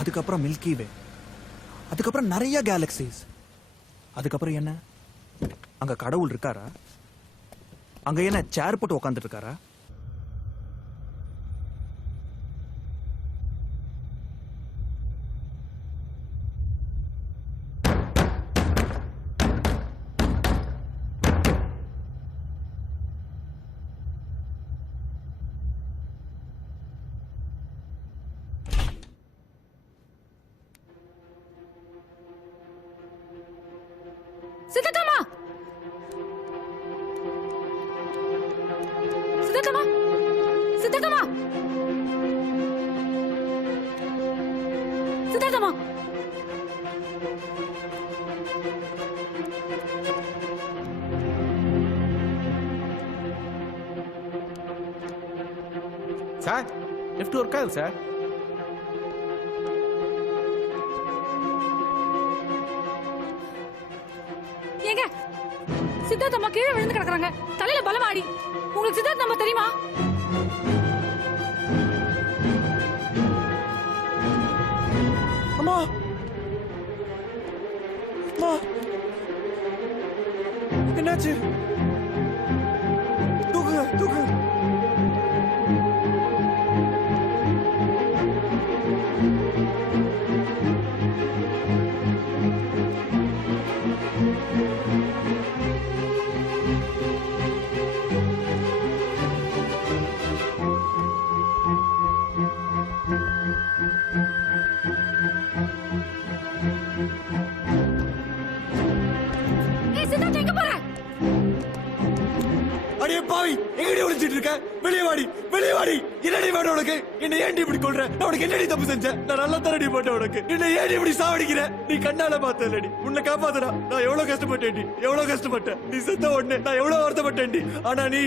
அதுக்கப்புறம் மில்கி வே, அதுக்கப்புறம் நிறைய கேலக்சிஸ். அதுக்கப்புறம் என்ன? அங்க கடவுள் இருக்காரா? அங்க என்ன சேர் போட்டு உட்காந்துட்டு இருக்காரா? சித்தக்கம்மா, சித்தக்கம்மா, சித்தக்கம்மா, சித்தக்கம்மா. சார் லிஃப்ட் ஒர்க் ஆகுது சார். ஏங்க சித்தார்த் அம்மா கீழே விழுந்து கிடக்குறாங்க, தலையில பலமாடி. உங்களுக்கு சித்தார்த் அம்மா தெரியுமா? அம்மா அம்மா என்னாச்சு? தூக்குங்க தூக்குங்க. ஏய் சித்தார்த் எங்க போற? அடே பாவி, எங்கடி ஒளிச்சிட்டு இருக்க? வெளியே வாடி, வெளியே வாடி. என்னடி வேணும் உனக்கு? என்ன ஏன்டி இப்படி கொல்ற? நான் உனக்கு என்னடி தப்பு செஞ்சேன்? நான் நல்லா தரடி போட்டேன் உனக்கு. என்ன ஏன்டி இப்படி சாவடிக்கிற? நீ கண்ணால பார்த்தலடி. உன்னை காப்பாத்துறா. நான் எவ்வளவு கஷ்டப்பட்டேன்டி, எவ்வளவு கஷ்டப்பட்டேன். நீ செத்த உடனே நான் எவ்வளவு வருத்தப்பட்டேன்டி. ஆனா நீ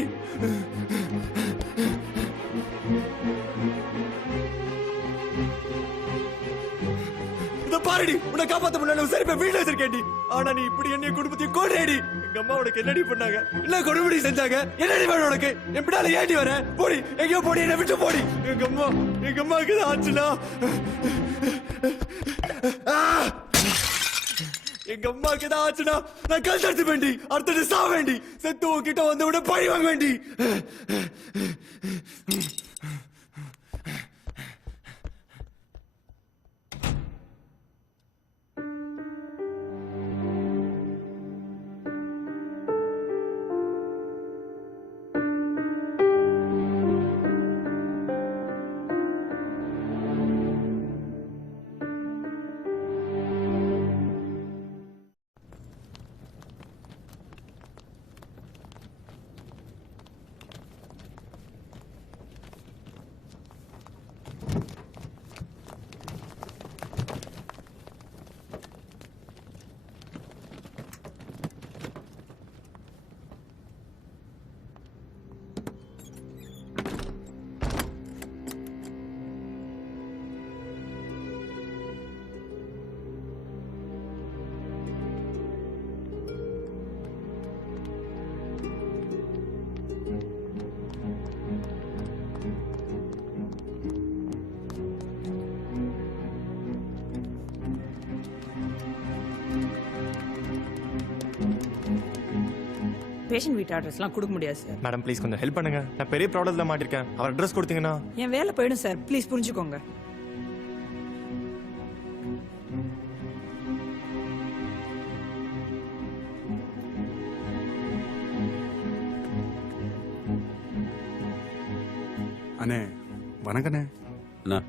இத பாருடி, உன்னை காப்பாத்த முடியல. சரி போய் வீட்டுல வச்சிருக்கேன்டி. ஆனா நீ இப்படி என்னைய குடும்பத்தையும் கொல்றேடி. எங்க அம்மா உனக்கு என்னடி பண்ணாங்க? என்ன கொடுபடி செஞ்சாங்க? என்னடி வேணும் உனக்கு? என் பின்னால ஏண்டி வர? போடி, எங்கேயோ போடி, என்ன விட்டு போடி. எங்க அம்மாவுக்கு இது ஆச்சுனா எங்க அம்மாவுக்கு தான் ஆச்சுனா நான் கல் தடுத்து வேண்டி, அடுத்தது சா வேண்டி, செத்து உன்கிட்ட வந்து விட பழி வாங்க வேண்டி. பேஷண்ட் வீட்டு அட்ரஸ்லாம் கொடுக்க முடியாது சார். மேடம் ப்ளீஸ் கொஞ்சம் ஹெல்ப் பண்ணுங்க. நான் பெரிய ப்ராப்ளத்துல மாட்டிருக்கேன். அவர் அட்ரஸ் கொடுத்தீங்கன்னா என் வேலை போயிடும் சார். ப்ளீஸ் புரிஞ்சுக்கோங்க. அண்ணே வணக்கண்ணே. அண்ணா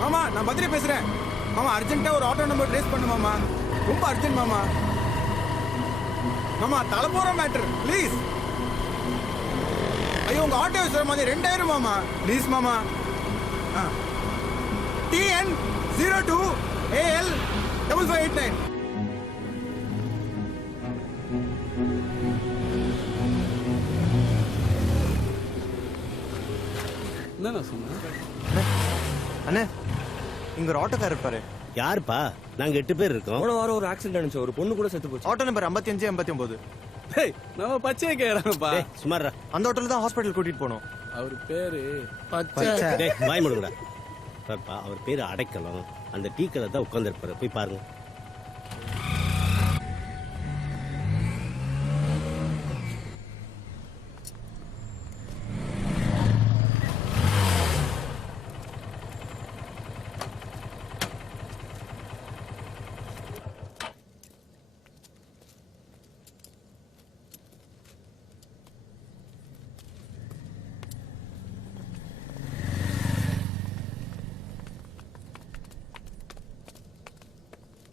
மாமா நான் பத்ரி பேசுறேன். மாமா அர்ஜென்ட்டா ஒரு ஆட்டோ நம்பர் ட்ரேஸ் பண்ணு மாமா. ரொம்ப அர்ஜென்ட் மாமா. மாமா தலை போற மேட்டர் ப்ளீஸ். ஐயோ உங்க ஆட்டோ சொல்ற மாதிரி 2000 மாமா ப்ளீஸ் மாமா. TN 02 AL 5589. என்ன சொன்ன? அண்ணே இங்க ஒரு ஆட்டோக்காரர் இருப்பாரு. யாருப்பா? நாங்க 8 பேர் இருக்கோம். போன வாரம் ஒரு ஆக்சிடென்ட் ஆனிச்சு, ஒரு பொண்ணு கூட செத்து போச்சு. Auto number 55 89. டேய் நம்ம பச்சையை கேக்குறாங்கப்பா. சுமாரா அந்த ஆட்டோல தான் ஹாஸ்பிட்டல் கூட்டிட்டு போனோம். அவர் பேரு டேய் வாய் மூடுங்கடா. பாப்பா அவர் பேரு அடைக்கலம். அந்த டீ கடை தான் உட்கார்ந்திருப்பாரு, போய் பாருங்க.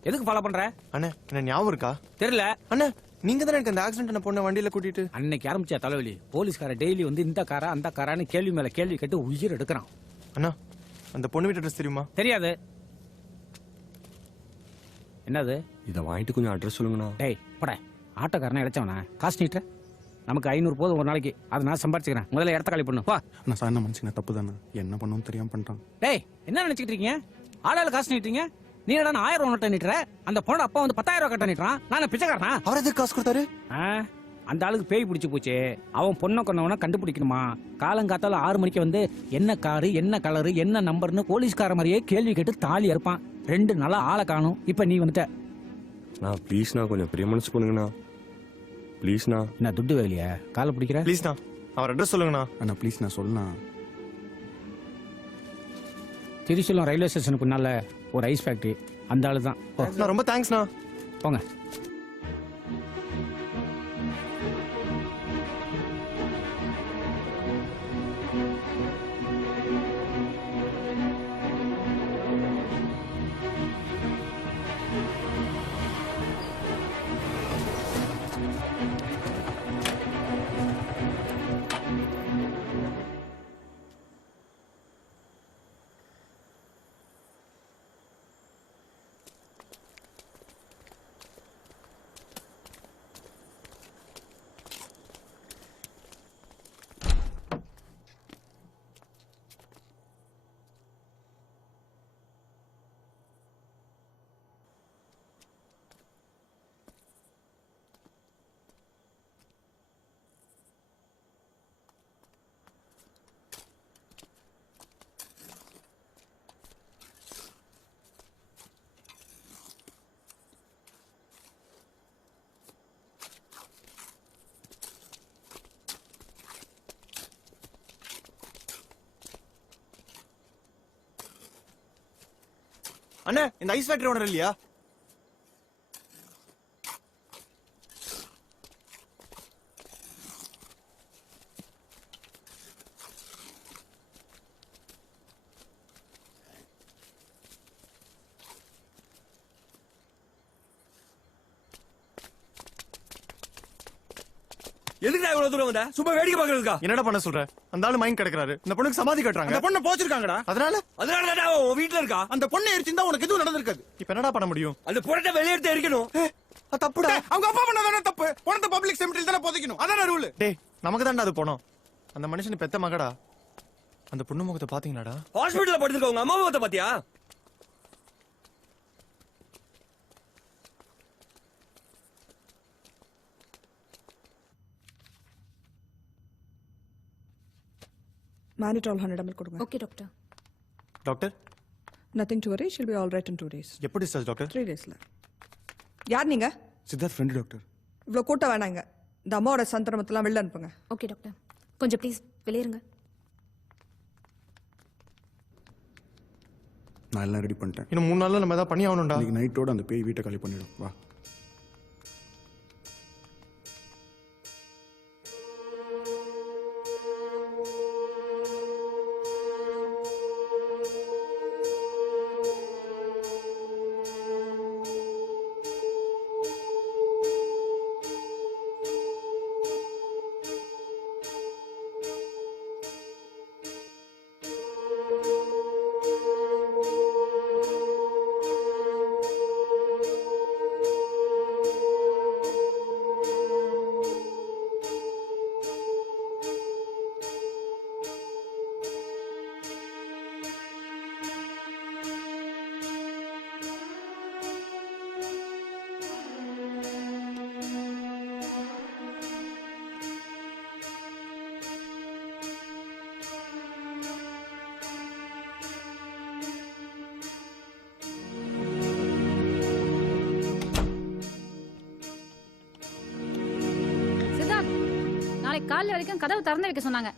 எதுக்கு ஃபாலோ பண்ற? அண்ணே என்ன ஞாபகம் இருக்கா? தெரியல. அண்ணே நீங்க தானே எனக்கு அந்த ஆக்சிடென்ட் பொண்ணை வண்டியில கூட்டிட்டு. அன்னைக்கு ஆரம்பிச்ச தலைவலி. போலீஸ்கார டெய்லி வந்து இந்த காரா அந்த காரான்னு கேள்வி மேல கேள்வி கேட்டு உயிர் எடுக்கிறான். அண்ணா அந்த பொண்ணு வீட்டு அட்ரஸ் தெரியுமா? தெரியாது. என்னது? இதை வாங்கிட்டு கொஞ்சம் அட்ரஸ் சொல்லுங்கண்ணா. டேய் போட, ஆட்டோக்காரனை இழைச்சவனா? காசு நீட்டுற? நமக்கு 500 போதும் ஒரு நாளைக்கு. அதை நான் சம்பாரிச்சுக்கிறேன். முதல்ல இடத்த காலி பண்ணு. வா. நான் சார் என்ன மனுஷங்க தப்பு தானே, என்ன பண்ணணும் தெரியாம பண்ணிட்டான். டேய் என்ன நினைச்சிட்டு இருக்கீங்க? ஆளாளு காசு நீட்டுறீங்க. நீ என்னடா 1000 ரூபா நோட்டை நீட்டுற? அந்த பொண்ணோட அப்பா வந்து 10,000 ரூபா கட்ட நீட்டுறான். நான் பிச்சைக்காரனா? அவர் எதுக்கு காசு கொடுத்தாரு? அந்த ஆளுக்கு பேய் பிடிச்சு போச்சு. அவன் பொண்ணை கொண்டவன கண்டுபிடிக்கணுமா? காலங்காத்தால 6 மணிக்கு வந்து என்ன காரு, என்ன கலரு, என்ன நம்பர்னு போலீஸ்கார மாதிரியே கேள்வி கேட்டு தாலி அறுப்பான். 2 நாளா ஆளை காணும். இப்ப நீ வந்துட்ட. நான் ப்ளீஸ்ண்ணா கொஞ்சம் பெரிய மனசு பண்ணுங்கண்ணா. ப்ளீஸ்ண்ணா. என்ன துட்டு வேலையா? காலை பிடிக்கிற? ப்ளீஸ்ண்ணா அவர் அட்ரஸ் சொல்லுங்கண்ணா. அண்ணா ப்ளீஸ் நான் சொல்லலாம். திருச்சூலம் ரயில்வே ஸ்டேஷனுக்கு முன்னால ஒரு ஐஸ் ஃபேக்டரி. அந்த ஆளு தான். ரொம்ப தேங்க்ஸ்ண்ணா. போங்க. அண்ணா இந்த ஐஸ் ஃபேக்டரி ஓனர் இல்லையா? எதுக்குடா இவ்வளவு தூரம் வந்த? சும்மா வேடிக்கை பாக்குறதுக்கா? என்னடா பண்ண சொல்ற? அந்த ஆளு மைண்ட் கிடக்குறாரு. இந்த பொண்ணுக்கு சமாதி கட்டுறாங்க. அந்த பொண்ணை போச்சிருக்காங்கடா. அதனால உன் வீட்டுல இருக்கா? அந்த பொண்ணை எரிச்சிருந்தா உனக்கு எதுவும் நடந்திருக்காது. இப்ப என்னடா பண்ண முடியும்? அந்த பொண்ணை வெளியெடுத்து எரிக்கணும். தப்புடா. அவங்க அப்பா பண்ணதானே தப்பு. பொண்ணை பப்ளிக் செமிட்டரியில் தானே புதைக்கணும். அதானே ரூல். டேய் நமக்கு தான்டா அது போனோம். அந்த மனுஷன் பெத்த மகடா. அந்த பொண்ணு முகத்தை பாத்தீங்களாடா? ஹாஸ்பிடல்ல படுத்துருக்க உங்க அம்மா முகத்தை பாத்தியா? Mannitol 100 ml கொடுங்க. Okay doctor. Doctor Nothing to worry, she'll be all right in 2 days. எப்படி சார் டாக்டர்? 3 daysல. யார் நீங்க? Siddharth friend doctor. இவ்வளோ கூட்டம் வேணாங்க. இந்த அம்மாவோட சந்திரமத்தெல்லாம் வெளில அனுப்புங்க. Okay doctor. கொஞ்சம் ப்ளீஸ் வெளியேறுங்க. நான் எல்லாம் ரெடி பண்ணிட்டேன். இன்னும் 3 நாள்ல நம்ம ஏதாவது பண்ணி ஆகணும்டா. இன்னைக்கு நைட்டோட அந்த பேய் வீட்டை காலி பண்ணிடும். வா. காலைல வரைக்கும் கதவு திறந்து வைக்க சொன்னாங்க.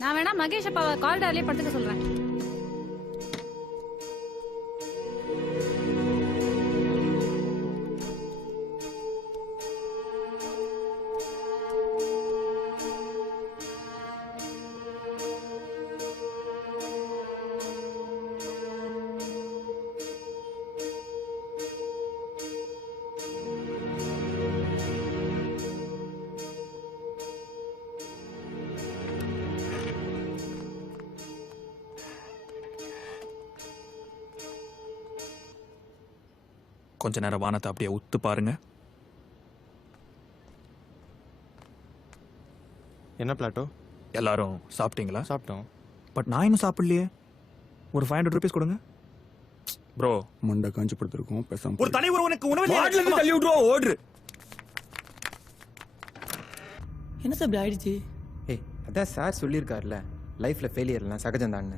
நான் வேணா மகேஷ் அப்பாவை காரிடார்லயே படுத்துக்க சொல்றேன். கொஞ்ச நேரம் வானத்தை அப்படியே உத்து பாருங்க. என்ன பிளாட்டோ? எல்லாரும் சாப்பிட்டீங்களா? சாப்பிட்டோம். பட் நான் இன்னும் சாப்பிடலையே. ஒரு 500 rupees கொடுங்க ப்ரோ. மண்டை காஞ்சி படுத்திருக்கோம் பேசாம ஒரு தனி ஒருவனுக்கு உணவு தள்ளி விட்டுருவா ஓடுறு. என்ன சார் இப்படி ஆயிடுச்சு? ஏய் அதான் சார் சொல்லியிருக்காருல, லைஃப்ல ஃபெயிலியர்லாம் சகஜம் தான்.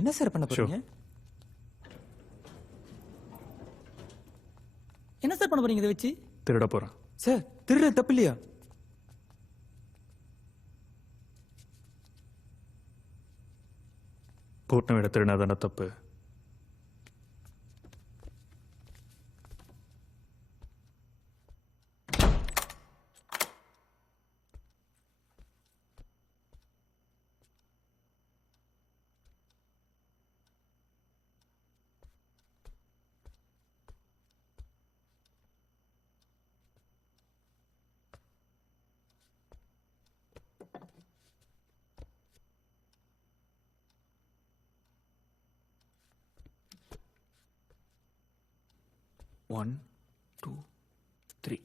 என்ன சார் பண்ண போறீங்க? என்ன சார் பண்ண போறீங்க இதை வச்சு? திருட போறேன் சார். திருட தப்பு இல்லையா? கூட்டம் விட திருடினா தானே தப்பு. One, two, three.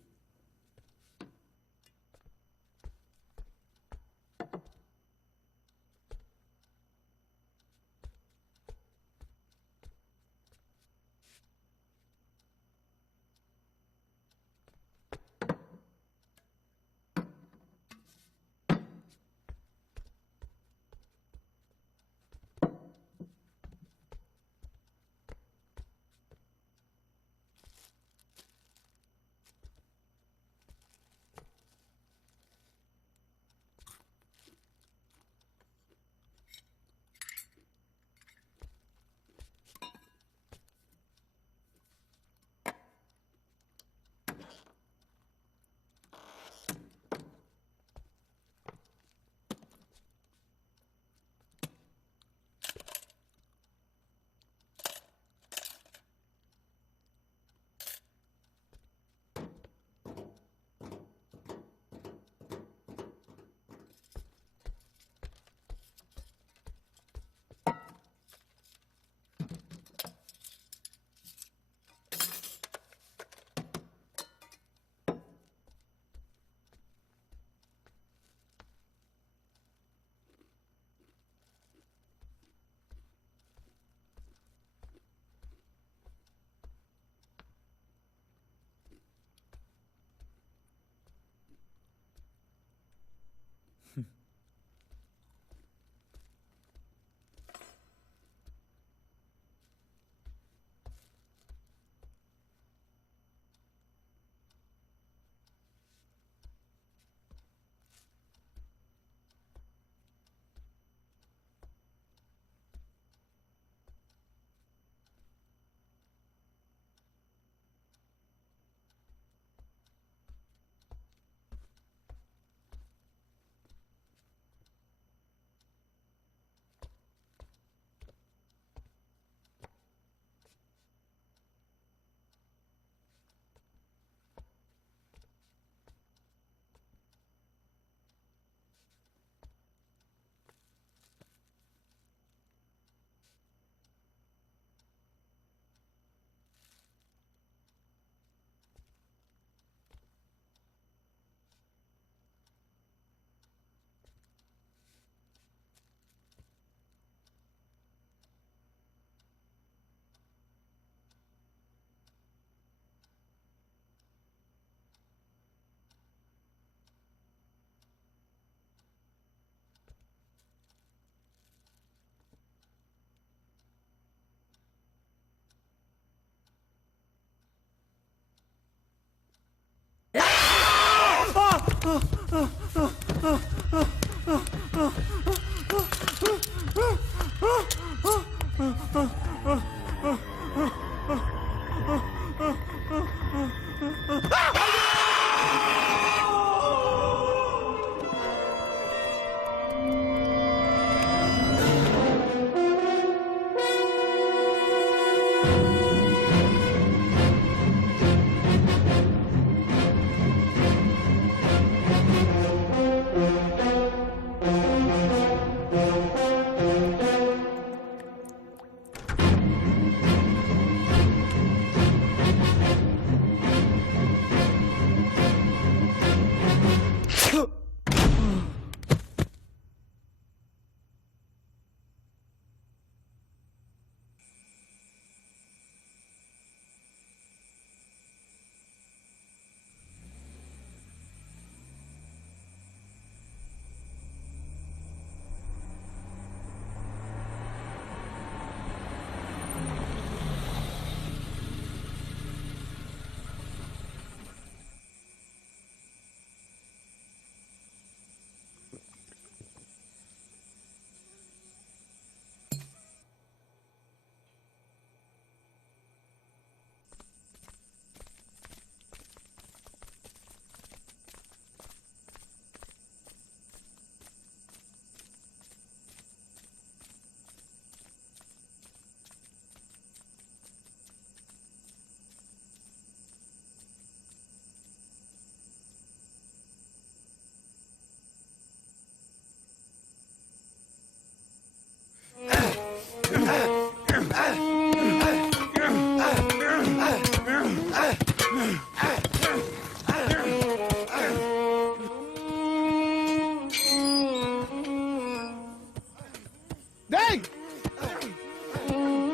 டேய்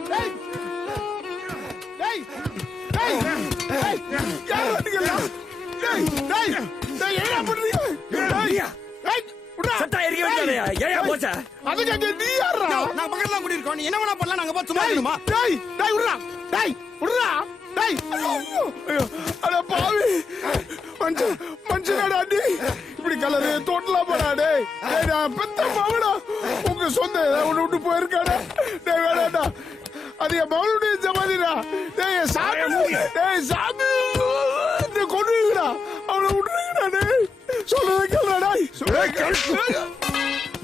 டேய் டேய் டேய் டேய் யார் வந்தீங்களா டேய் டேய் டேய் என்ன பண்றீங்க டேய் டேய் உடா சட்டா எரிக்க வேண்டியதையா ஏன் போச்சா அது கேக்க நீ யாரா நான் பக்கத்துல குடி இருக்கோம் நீ என்ன வேணா பண்ணலாம் நாங்க போய் சும்மா இருக்கணுமா டேய் டேய் உடா டேய் உடா டேய் ஐயோ அட பாவி மனுஷனாடா நீ இப்படி கலரு தோட்டலாம் போடா டேய் டேய் நான் பெத்த பாவடா உங்க சொந்த உன்னை விட்டு போயிருக்காடா டேய் வேணாடா அது என் மகளுடைய ஜமாதிடா டேய் சாமி நீ கொண்டுடா அவளை விட்டுருங்கடா டேய் சொல்றத கேளுடா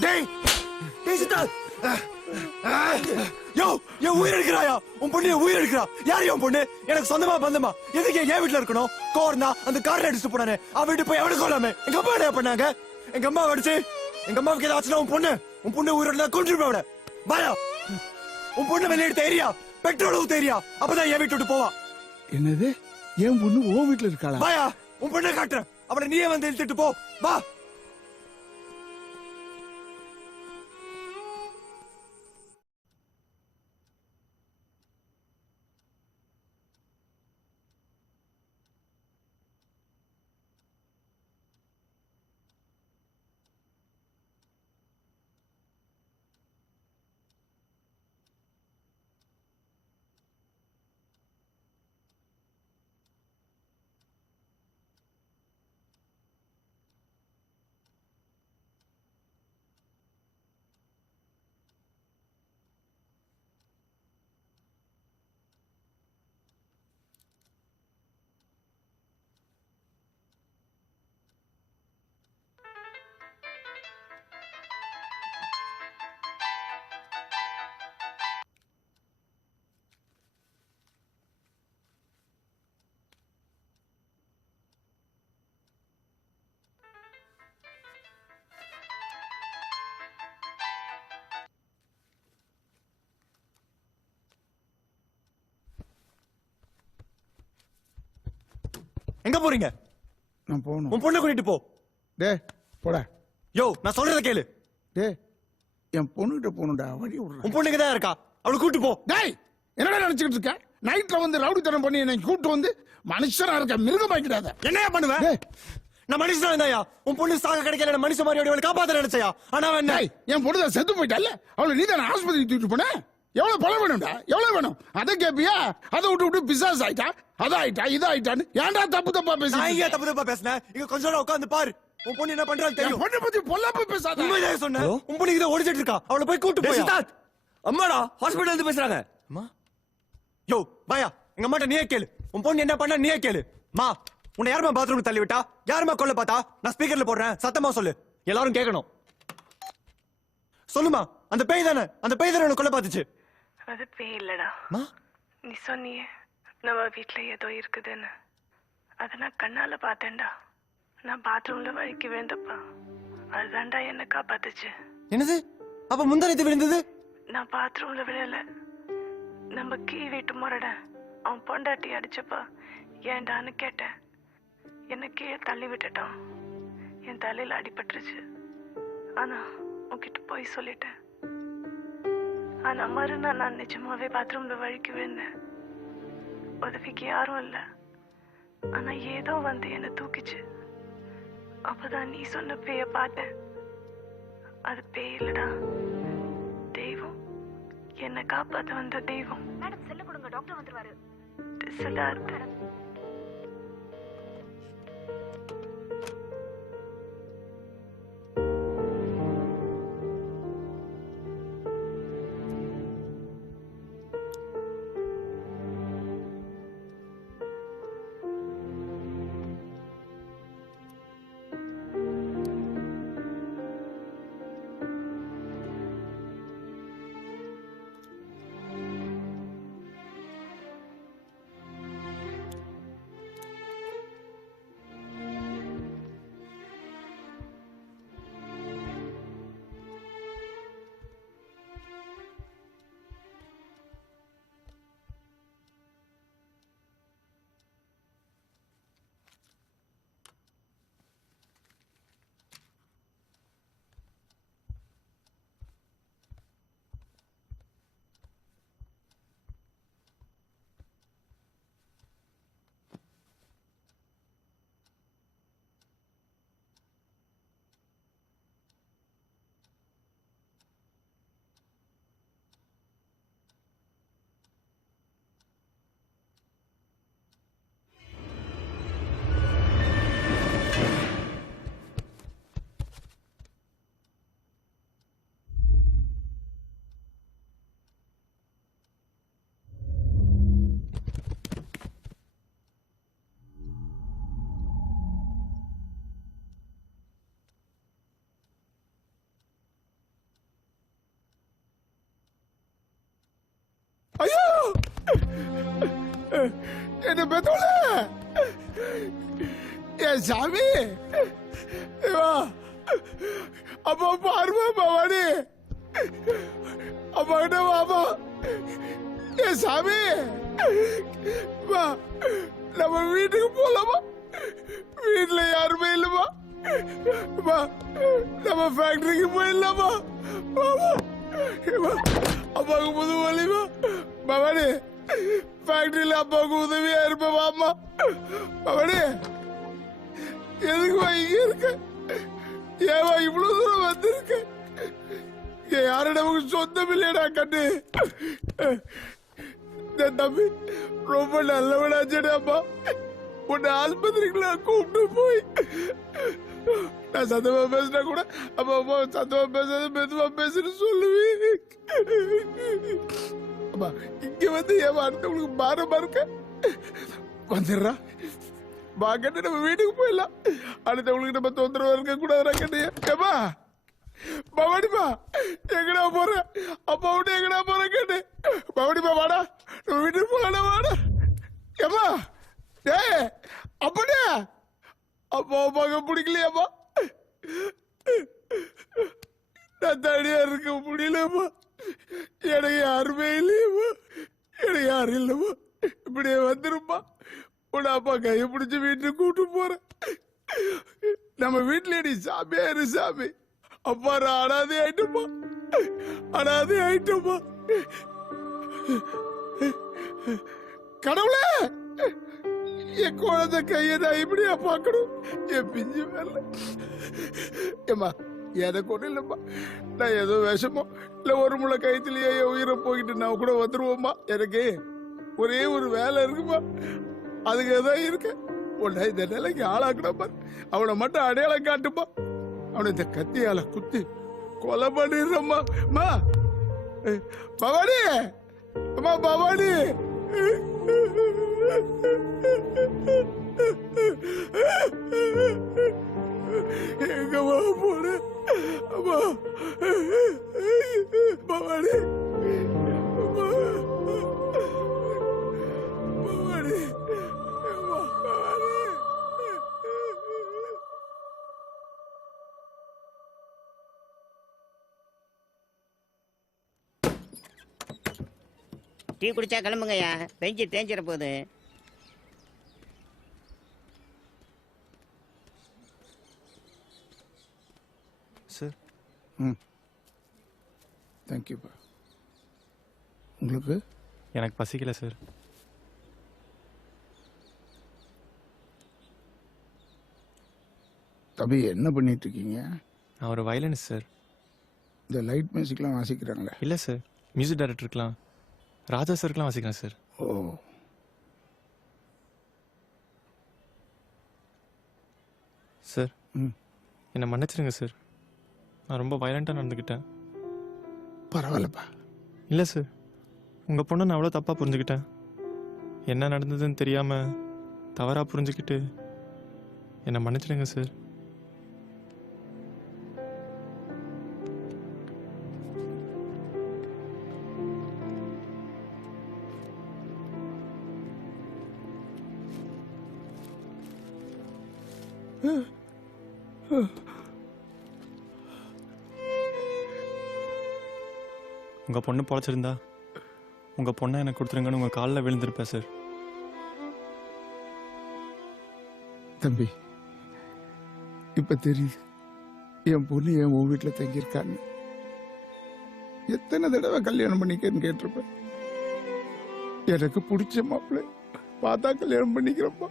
டேய் டேய் சித்தார்த் யோ என் உயிர் எடுக்கிறாயா உன் பொண்ணு என் உயிர் எடுக்கிறா யார் என் பொண்ணு எனக்கு சொந்தமா பந்தமா எதுக்கு என் வீட்டுல இருக்கணும் கோர்னா அந்த கார்ல அடிச்சு போனானே அவ வீட்டு போய் அவனுக்கு கொள்ளாம எங்க அம்மா என்ன பண்ணாங்க எங்க அம்மா அடிச்சு எங்க அம்மாவுக்கு ஏதாச்சும் உன் பொண்ணு உயிரோட கொண்டு அவட பாயா உன் பொண்ணு வெளியே எடுத்த ஏரியா பெட்ரோல் ஊத்த ஏரியா அப்பதான் என் வீட்டு விட்டு போவா என்னது என் பொண்ணு ஓ வீட்டுல இருக்காளா பாயா உன் பொண்ணை காட்டுறேன் அவனை நீயே வந்து இழுத்துட்டு போ வா எங்க போறீங்க நான் போகணும் உன் பொண்ணை கூட்டிட்டு போ டேய் போடா யோ நான் சொல்றத கேளு டேய் என் பொண்ணுகிட்ட போகணும்டா வழி விடுறேன் உன் பொண்ணுக்கு தான் இருக்கா அவளை கூட்டு போ டேய் என்னடா நினைச்சுக்கிட்டு இருக்க நைட்ல வந்து ரவுடித்தனம் பண்ணி என்னை கூட்டு வந்து மனுஷனா இருக்க மிருகமாக்கிடாத என்னையா பண்ணுவேன் டேய் நான் மனுஷனா இருந்தாயா உன் பொண்ணு சாக கிடைக்கல மனுஷ மாதிரி அவளை காப்பாத்த நினைச்சயா ஆனா அவன் என்ன டேய் என் பொண்ணு தான் செத்து போயிட்டால அவளை நீ தானே ஆஸ்பத்திரிக்கு தூக்கிட்டு போன எவ்வளவு பணம் வேணும்டா எவ்வளவு வேணும் அதை கேப்பியா அதை விட்டு பிசாஸ் ஆயிட்டா அதாயிட்டா இதாயிட்டான்னு ஏன்டா தப்பு தப்பா நான் பேசி ஏன் தப்பு தப்பா பேசினேன் இங்க கொஞ்ச நேரம் உட்கார்ந்து பாரு உன் பொண்ணு என்ன பண்றான்னு தெரியும் பொண்ணு பத்தி பொல்லாப்ப பேசாத உண்மைதான் சொன்னேன் உன் பொண்ணு இதை ஓடிச்சிட்டு இருக்கா அவளை போய் கூட்டு போய் அம்மாடா ஹாஸ்பிடல்ல இருந்து பேசுறாங்க அம்மா யோ பாயா எங்க அம்மாட்ட நீயே கேளு உன் பொண்ணு என்ன பண்ணா நீயே கேளு மா உன்னை யாருமா பாத்ரூம் தள்ளி விட்டா யாருமா கொல்ல பார்த்தா நான் ஸ்பீக்கர்ல போடுறேன் சத்தமா சொல்லு எல்லாரும் கேட்கணும் சொல்லுமா அந்த பேய் தானே உன்னை கொல்ல பார்த்துச்சு அது பேய் இல்லடா மா நீ சொன்னியே நம்ம வீட்டுல ஏதோ இருக்குதுன்னு அத நான் கண்ணால பார்த்தேன்டா நான் பாத்ரூம்ல வழுக்கி விழுந்தப்பா அதுதான்டா என்ன காப்பாத்துச்சு என்னது அப்ப முந்தானத்து விழுந்தது நான் பாத்ரூம்ல விழல நம்ம கீழ் வீட்டு முரட அவன் பொண்டாட்டி அடிச்சப்பா ஏன்டான்னு கேட்டேன் என்ன கீழே தள்ளி விட்டுட்டான் என் தலையில அடிபட்டுருச்சு ஆனா உன்கிட்ட போய் சொல்லிட்டேன் ஆனா மறுநாள் நான் நிஜமாவே பாத்ரூம்ல வழுக்கி விழுந்தேன் உதவிக்கு யாரும் இல்ல ஆனா ஏதோ வந்து என்ன தூக்கிச்சு அப்பதான் நீ சொன்ன பேய பார்த்தேன் அது பேய் இல்லடா தெய்வம் என்ன காப்பாத்த வந்த தெய்வம் மேடம் செல்ல கொடுங்க டாக்டர் வந்துருவாரு சித்தார்த்த என்ன பெத்தோல என் சாமி வா. அப்பா பாருமா பவானி, அப்பா கிட்ட வாமா. என் சாமி வா, நம்ம வீட்டுக்கு போலாமா? வீட்டுல யாருமே இல்லமா. வா, நம்ம ஃபேக்டரிக்கு போயிடலாமா? அப்பாவுக்கு புது வழிமா. பவானி, ஃபேக்டரியில அப்பாவுக்கு உதவியா இருப்பேன் வாமா. பவானி, எதுக்குமா இங்க இருக்க? ஏவா இவ்வளவு தூரம் வந்திருக்க? யாரு நமக்கு சொந்தம் இல்லையடா கண்ணு. தம்பி ரொம்ப நல்லவனாச்சேடாப்பா. உன்னை ஆஸ்பத்திரிக்குள்ள கூப்பிட்டு போய் நான் சத்தமா பேசினா கூட அப்பா அப்பா சத்தமா பேசாத மெதுவா பேசுன்னு சொல்லுவேன். அப்பா இங்க வந்து ஏமா அடுத்தவங்களுக்கு பாரமா இருக்க? வந்துடுறா வா கண்ணு, நம்ம வீட்டுக்கு போயிடலாம். அடுத்தவங்களுக்கு நம்ம தொந்தரவா இருக்க கூடாதுடா கண்ணு. ஏமா பவானிப்பா எங்கடா போற? அப்பா விட்டு எங்கடா போற கண்ணு? பவானிப்பா வாடா, நம்ம வீட்டுக்கு போகலாம் வாடா. ஏமா டே அப்படியே அப்பா அப்பாங்க பிடிக்கலையாப்பா? நான் தனியா இருக்க முடியலப்பா. எனக்கு யாருமே இல்லையப்பா. எனக்கு யாரும் இல்லப்பா. இப்படியே வந்துருப்பா. உன் அப்பா கையை பிடிச்சி வீட்டுக்கு கூட்டு போறேன். நம்ம வீட்டுல நீ சாமியா இரு சாமி. அப்பா நான் அனாதை ஆயிட்டப்பா, அனாதை ஆயிட்டப்பா. கடவுளே, என் குழந்தை கையை நான் இப்படியா பார்க்கணும்? என் பிஞ்சு மேல ஏமா எனக்கு ஒன்றும் இல்லைம்மா. நான் ஏதோ விஷமோ இல்லை ஒரு முளை கைத்திலேயே என் உயிரை போயிட்டு நான் கூட வந்துருவோம்மா. எனக்கு ஒரே ஒரு வேலை இருக்குமா, அதுக்கு தான் இருக்கு. உன்னை இந்த நிலைக்கு ஆளாக்கணும் பாரு. அவனை மட்டும் அடையாளம் காட்டுப்பா. அவனை இந்த கத்தியால குத்தி கொலை பண்ணிடுறம்மா. மா பவானி, அம்மா பவானி. எங்கம்மா போன? அம்மா பவானி, பவானி, பவானி. டீ குடிச்சா கிளம்புங்கய்யா, பெஞ்சு தேஞ்சிட போகுது. சார் தேங்க்யூப்பா. உங்களுக்கு? எனக்கு பசிக்கல சார். தம்பி என்ன பண்ணிட்டு இருக்கீங்க? நான் ஒரு வயலினிஸ்ட் சார். இந்த லைட் மியூசிக்லாம் வாசிக்கிறாங்களே? இல்லை சார், மியூசிக் டைரக்டருக்குலாம் ராஜா சாருக்குலாம் வாசிக்கிறேன் சார். ஓ, சார் என்னை மன்னிச்சிருங்க சார். நான் ரொம்ப வயலண்ட்டாக நடந்துக்கிட்டேன். பரவாயில்லப்பா. இல்லை சார், உங்கள் பொண்ணை நான் அவ்வளோ தப்பாக புரிஞ்சுக்கிட்டேன். என்ன நடந்ததுன்னு தெரியாமல் தவறாக புரிஞ்சுக்கிட்டு என்னை மன்னிச்சிடுங்க சார். உங்கள் பொண்ணு பொழைச்சிருந்தா உங்கள் பொண்ணை எனக்கு கொடுத்துருங்கன்னு உங்கள் காலில் விழுந்திருப்பேன் சார். தம்பி இப்ப தெரியுது என் பொண்ணு என் உன் வீட்டில் தங்கியிருக்கான்னு. எத்தனை தடவை கல்யாணம் பண்ணிக்கன்னு கேட்டிருப்பேன். எனக்கு பிடிச்ச மாப்பிள்ளை பார்த்தா கல்யாணம் பண்ணிக்கிறப்பா.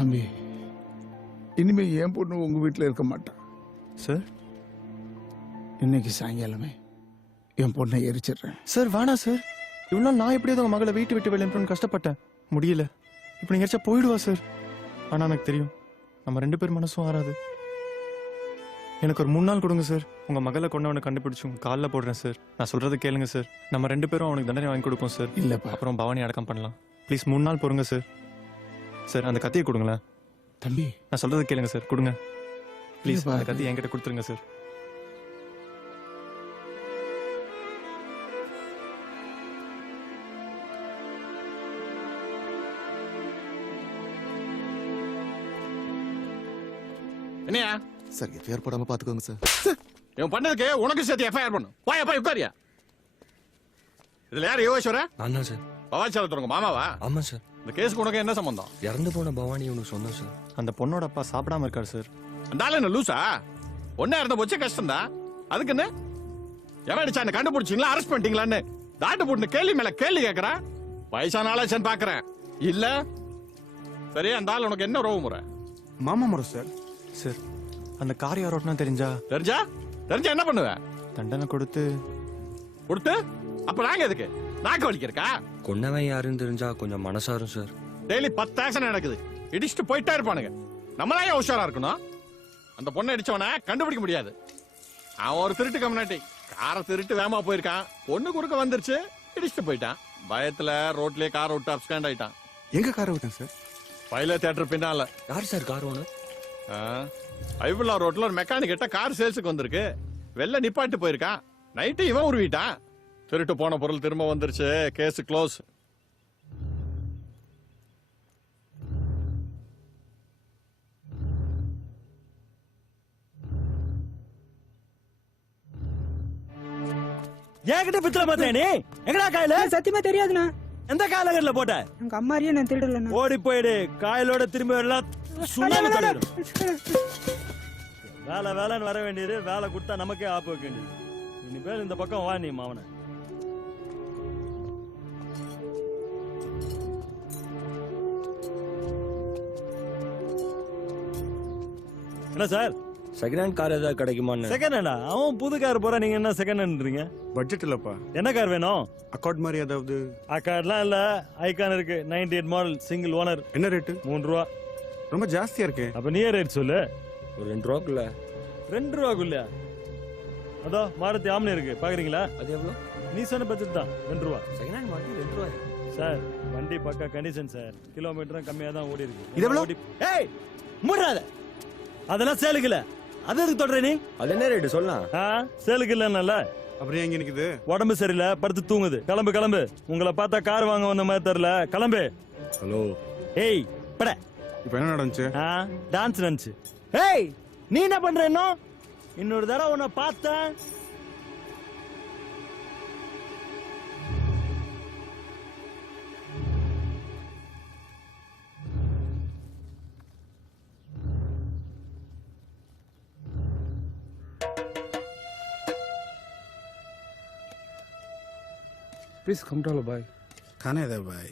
தம்பி இனிமே என் பொண்ணு உங்க வீட்டில் இருக்க மாட்டான் சார். இன்னைக்கு சாயங்காலமே என் பொண்ணை எரிச்சிடுறேன். சார் வேணாம் சார். இவ்வளோ நாள் நான் எப்படியாவது உங்கள் மகளை வீட்டு விட்டு வெளியனுப்பணும்னு கஷ்டப்பட்டேன், முடியல. இப்போ நீங்கள் எரிச்சா போயிடுவா சார். ஆனால் எனக்கு தெரியும் நம்ம 2 பேர் மனசும் ஆறாது. எனக்கு ஒரு 3 நாள் கொடுங்க சார். உங்கள் மகளை கொண்டவனை கண்டுபிடிச்சு உங்கள் காலில் போடுறேன் சார். நான் சொல்கிறத கேளுங்க சார். நம்ம 2 பேரும் அவனுக்கு தண்டனை வாங்கி கொடுப்போம் சார். இல்லைப்பா. அப்புறம் பவானி அடக்கம் பண்ணலாம். ப்ளீஸ் 3 நாள் பொறுங்க சார். சார் அந்த கத்தியை கொடுங்களேன். தம்பி நான் சொல்கிறத கேளுங்க சார், கொடுங்க ப்ளீஸ். இல்லப்பா, அந்த கத்தி என்கிட்ட கொடுத்துருங்க சார். என்னையா சார் எஃப்ஐஆர் போடாம பாத்துக்கோங்க சார். இவன் பண்ணதுக்கு உனக்கு சேர்த்து எஃப்ஐஆர் பண்ணும். போய் உட்காரியா. இதுல யார் யோகேஸ்வர? நான் சார். பவாச்சாரத்துறங்க மாமாவா? ஆமா சார். இந்த கேஸுக்கு உனக்கு என்ன சம்பந்தம்? இறந்து போன பவானி உனக்கு சொன்னோம் சார். அந்த பொண்ணோட அப்பா சாப்பிடாம இருக்காரு சார். அந்த ஆளு என்ன லூசா? ஒன்னா இருந்த போச்சே கஷ்டம் தான். அதுக்கு என்ன எவன் அடிச்சான்னு கண்டுபிடிச்சிங்களா, அரெஸ்ட் பண்ணிட்டீங்களான்னு தாட்டு போட்டு கேள்வி மேல கேள்வி கேட்கறா. வயசான ஆளாச்சேன்னு பாக்குறேன். இல்ல சரி, அந்த ஆள் உனக்கு என்ன ரோவு முறை? மாமா முறை சார். சார் அந்த கார் யார் ஓட்டினா தெரிஞ்சா தெரிஞ்சா என்ன பண்ணுவேன்? தண்டனை கொடுத்து அப்ப நாங்க எதுக்கு நாக்கு வலிக்கிறக்கா? கொன்னவன் யாருன்னு தெரிஞ்சா கொஞ்சம் மனசாரும் சார். டெய்லி 10 ஆக்சிடென்ட் நடக்குது. இடிச்சுட்டு போயிட்டே இருப்பானுங்க. நம்மளா ஏன் உஷாரா இருக்கணும்? அந்த பொண்ணை அடிச்சவன கண்டுபிடிக்க முடியாது. அவன் ஒரு திருட்டு கம்யூனிட்டி. காரை திருட்டு வேகமா போயிருக்கான். பொண்ணு குறுக்க வந்துருச்சு, இடிச்சுட்டு போயிட்டான். பயத்துல ரோட்லயே கார் விட்டு அப்ஸ்டாண்ட் ஆயிட்டான். எங்க காரை விட்டேன் சார்? பைல தியேட்டர் பின்னால. யார் சார் கார் ஓனர்? ஐபுல்லா ரோட்ல ஒரு மெக்கானிக் கிட்ட கார் சேல்ஸுக்கு வந்திருக்கு. வெளில நிப்பாட்டு போயிருக்கான். நைட்டு இவன் உருவிட்டான். திருட்டு போன பொருள் திரும்ப வந்துருச்சு. Case close. என்கிட்ட பித்தல பார்த்தேன் நீ எங்கடா காயில? சத்தியமா தெரியாதுண்ணா. எந்த காலகட்டத்துல போட்ட? உங்க அம்மாரியே நான் திருடலண்ணா. ஓடி போயிடு. காயலோட திரும்பி வரலாம். சுண்ணாம்பு தடவிடும். வேலை வேலைன்னு வர வேண்டியது. வேலை கொடுத்தா நமக்கே ஆப்பு வைக்க வேண்டியது. இனிமேல் இந்த பக்கம் வா நீ மாவன. என்ன சார் செகண்ட் ஹேண்ட் கார் ஏதாவது கிடைக்குமான்னு? செகண்ட் ஹேண்டா? அவன் புது கார் போறா, நீங்க என்ன செகண்ட் ஹேண்ட்றீங்க? பட்ஜெட் இல்லப்பா. என்ன கார் வேணும்? அக்கார்ட் மாதிரி ஏதாவது. அக்கார்ட்லாம் இல்ல, ஐகான் இருக்கு. 98 மாடல், சிங்கிள் ஓனர். என்ன ரேட்டு? 3 ரூபா. ரொம்ப ஜாஸ்தியா இருக்கு. அப்ப நீயே ரேட் சொல்லு. ஒரு 2 ரூபாக்குள்ள. 2 ரூபாக்குள்ளயா? அதோ மாருதி ஆம்னி இருக்கு, பாக்குறீங்களா? அது எவ்வளவு? நீ சொன்ன பட்ஜெட் தான், 2 ரூபா. செகண்ட் ஹேண்ட் மாட்டி 2 ரூபாய் சார். வண்டி பக்கா கண்டிஷன் சார். கிலோமீட்டரும் கம்மியா தான் ஓடி இருக்கு. இது எவ்வளவு? ஏய் மூடாத. அதெல்லாம் சேலுக்கு இல்ல. அது எதுக்கு தொடர நீ? அது என்ன ரேட்டு சொல்லலாம்? சேலுக்கு இல்ல. அப்புறம் எங்க நிக்குது? உடம்பு சரியில்லை, படுத்து தூங்குது. கிளம்பு கிளம்பு. உங்களை பார்த்தா கார் வாங்க வந்த மாதிரி தெரியல. கிளம்பு. ஹலோ. ஏய் பட. இப்போ என்ன நடந்துச்சு? டான்ஸ் நடந்துச்சு. ஏய் நீ என்ன பண்ற? இன்னொரு தடவை உன்னை பார்த்தேன். Please come to भाई. खाने दे भाई.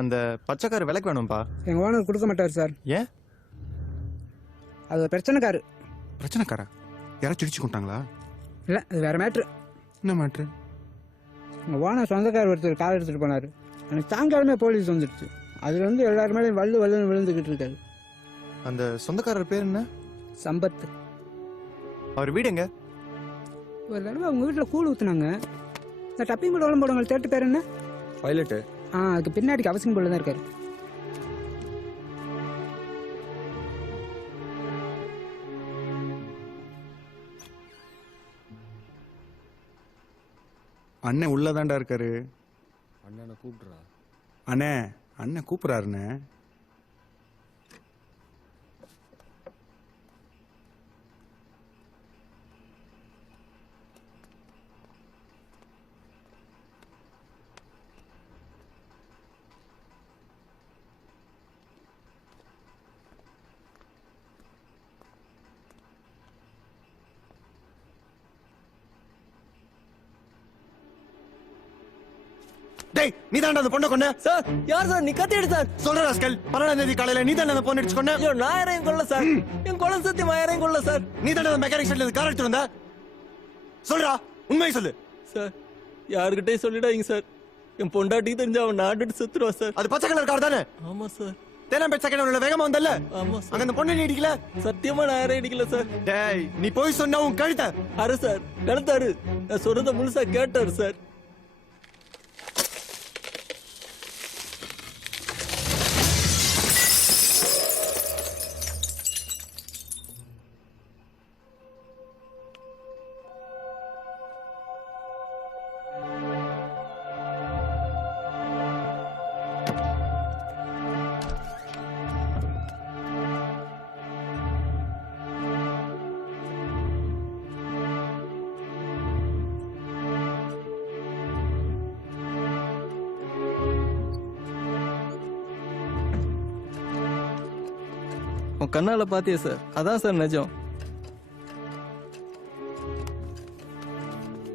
அந்த பச்சைக்கார விலைக்கு வேணும்பா. எங்க ஓனர் கொடுக்க மாட்டார் சார். ஏன்? அது பிரச்சனைக்காரு. பிரச்சனைக்காரா? யாராச்சும் இடிச்சு கொண்டாங்களா? இல்ல, அது வேற மேட்ரு. என்ன மேட்ரு? எங்க ஓனர் சொந்தக்கார் ஒருத்தர் கார் எடுத்துட்டு போனாரு. எனக்கு சாயங்காலமே போலீஸ் வந்துடுச்சு. அதுல இருந்து எல்லாரும் மேலே வள்ளுன்னு விழுந்துகிட்டு இருக்காரு. அந்த சொந்தக்காரர் பேர் என்ன? சம்பத். அவர் வீடு எங்க? ஒரு தடவை அவங்க வீட்டில் கூழ் ஊத்துனாங்க. இந்த டப்பிங் கூட உடம்பு போடுவாங்க. தேட்டு பேர் என்ன? பைலட்டு. அதுக்கு பின்னாடி அவசியம் போல தான் இருக்காரு. அண்ணன் உள்ளதாண்டா இருக்காரு. அண்ணனை கூப்பிடுறா. அண்ணே, அண்ணன் கூப்பிடுறாருண்ணே. டேய், நீ தான்டா அந்த பொண்ணை கொன்ன? சார் யார் சார்? நீ கத்திடு சார். சொல்ற ராஸ்கல். 12ஆம் தேதி காலையில நீ தான்டா அந்த பொண்ணை அடிச்சு கொன்ன? ஐயோ நான் யாரையும் கொல்ல சார். என் குலம் சத்தியமா யாரையும் கொல்ல சார். நீ தான்டா அந்த மெக்கானிக் ஷெட்ல கார் எடுத்து வந்த? சொல்றா, உண்மையை சொல்லு. சார் யாருக்கிட்டே சொல்லிடாதீங்க சார். என் பொண்டாட்டி தெரிஞ்சா அவன் நாட்டுட்டு செத்துருவா சார். அது பச்சை கலர் கார் தானே? ஆமா சார். தேனாம்பேட் செகண்ட் உள்ள வேகமா வந்தல்ல? ஆமா சார். அங்க அந்த பொண்ணை நீ அடிக்கல? சத்தியமா நான் யாரையும் அடிக்கல சார். டேய், நீ போய் சொன்னா உன் கழுத்த. அரு சார் கழுத்தாரு. நான் சொல்றத முழுசா கேட்டாரு சார். உன் கண்ணால பாத்தியா சார்? அதான் சார் நிஜம்.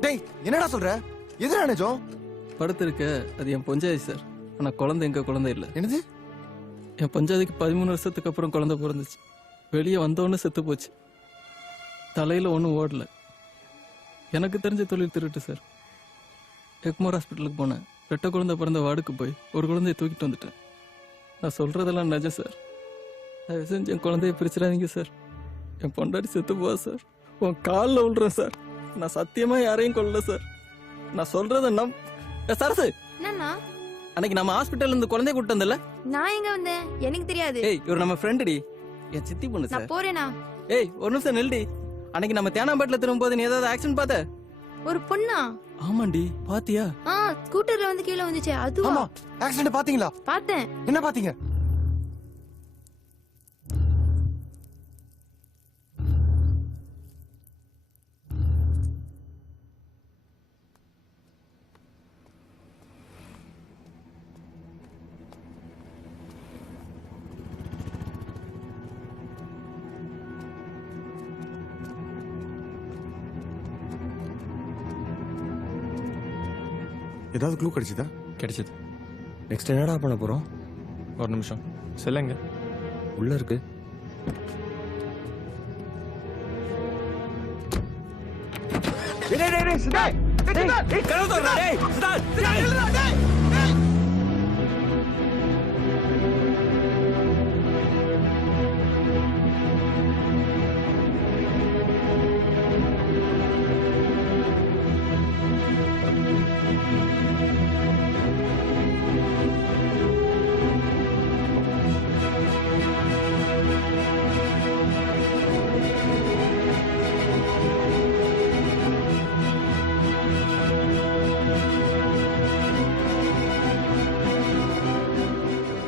டேய் என்னடா சொல்ற? எதுடா நிஜம்? படுத்திருக்க அது என் பொஞ்சாதி சார். ஆனா குழந்தை எங்க குழந்தை இல்ல. என்னது? என் பஞ்சாதிக்கு 13 வருஷத்துக்கு அப்புறம் குழந்தை பிறந்துச்சு. வெளியே வந்தோடனே செத்து போச்சு. தலையில ஒன்றும் ஓடல. எனக்கு தெரிஞ்ச தொழில் திருட்டு சார். எக்மோர் ஹாஸ்பிட்டலுக்கு போனேன். ரெட்டை குழந்தை பிறந்த வார்டுக்கு போய் ஒரு குழந்தைய தூக்கிட்டு வந்துட்டேன். நான் சொல்றதெல்லாம் நிஜம் சார். தயவு செஞ்சு என் குழந்தைய பிரிச்சிடாதீங்க சார். என் பொண்டாடி செத்து போவா சார். உன் காலில் விழுறேன் சார். நான் சத்தியமா யாரையும் கொல்லல சார். நான் சொல்றத சரசு, என்னண்ணா? அன்னைக்கு நம்ம ஹாஸ்பிட்டல்ல இருந்து குழந்தைய கூட்டு வந்தல. நான் எங்க வந்தேன்? எனக்கு தெரியாது. ஏய், இவர் நம்ம ஃப்ரெண்டுடி, என் சித்தி பொண்ணு சார். நான் போறேனா? ஏய், ஒரு நிமிஷம் நில்டி. அன்னைக்கு நம்ம தேனாம்பேட்டில் திரும்பும்போது நீ ஏதாவது ஆக்சிடென்ட் பார்த்த? ஒரு பொண்ணா? ஆமாண்டி, பாத்தியா? ஸ்கூட்டர்ல வந்து கீழே வந்துச்சு அதுவா? ஆமா, ஆக்சிடென்ட் பாத்தீங்களா? பார்த்தேன். என்ன பாத்தீங்க? ஏதாவது க்ளூ கிடைச்சதா? கிடைச்சது. நெக்ஸ்ட் என்னடா பண்ண போறோம்? ஒரு நிமிஷம். சொல்லுங்க. உள்ள இருக்கு.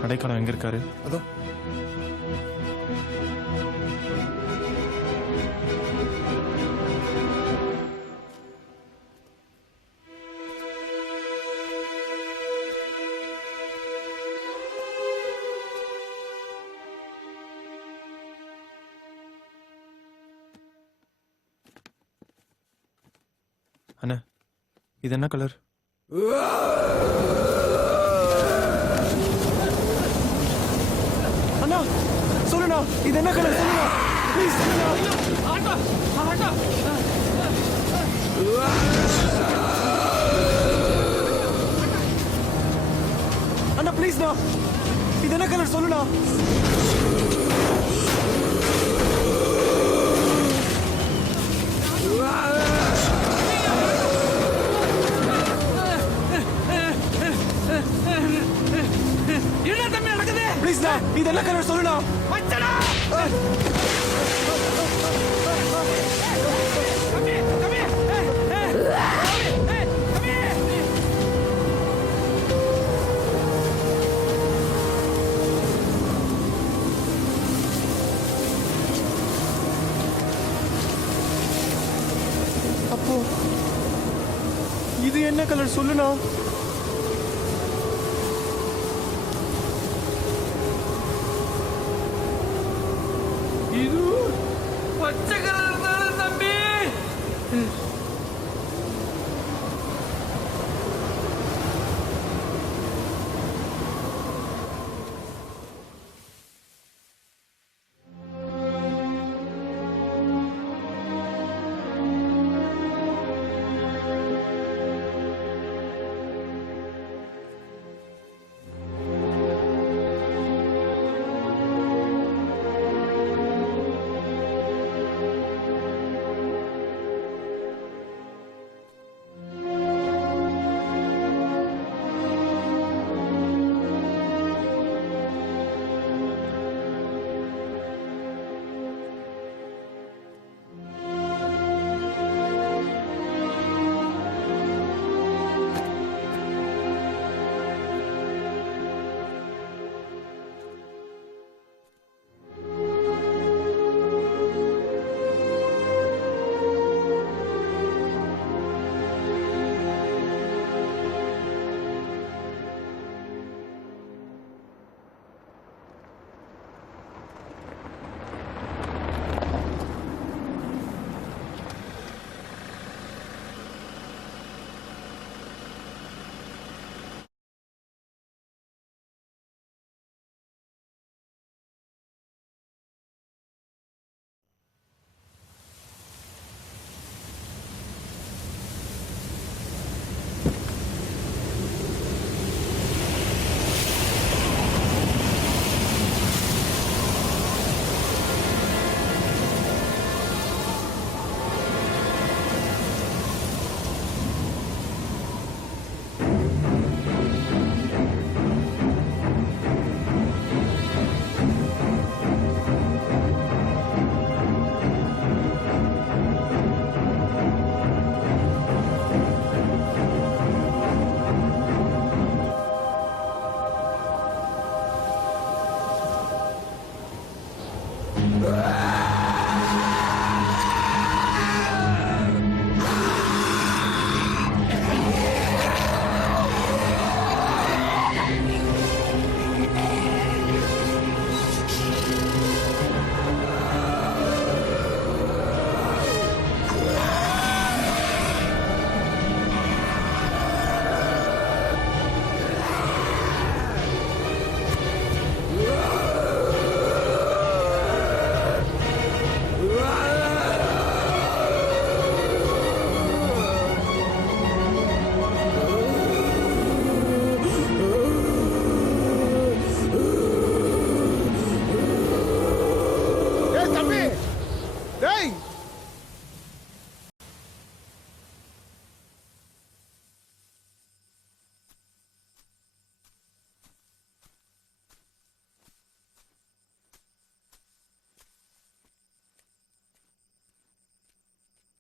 அடைக்கலம் எங்க இருக்காரு? அதோ. அண்ணா, இது என்ன கலர்? அண்ணா சொல்லுண்ணா, இது என்ன கலர்? சொல்லுண்ணா ப்ளீஸ். அண்ணா ப்ளீஸ்ண்ணா, இது என்ன கலர்? சொல்லுண்ணா. என்ன தம்பி நடக்குது? ப்ளீஸ்ண்ணா, இது என்ன கலர்? சொல்லுண்ணா. மச்சடா! அப்போ இது என்ன கலர்? சொல்லுண்ணா. இது பச்சை கலர் தானே தம்பி?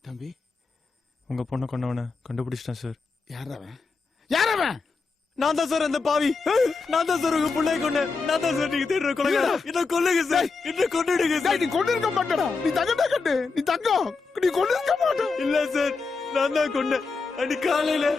தம்பி, உங்க பொண்ணை கொண்டவனை கண்டுபிடிச்சிட்டேன் சார். யாரவன் யாரவன்? நான் தான் சார் அந்த பாவி. நான் தான் சார் உங்க பிள்ளை கொண்டேன். நான் தான் சார் நீங்க தேடுற கொலைகாரன். இதை கொல்லுங்க சார். இதை கொன்னுடுங்க சார். நீ கொண்டு இருக்க மாட்டடா. நீ தங்கடா கட்டு. நீ தங்கம். நீ கொண்டு இருக்க மாட்ட. இல்ல சார், நான் தான் கொண்டேன். அடி காலையில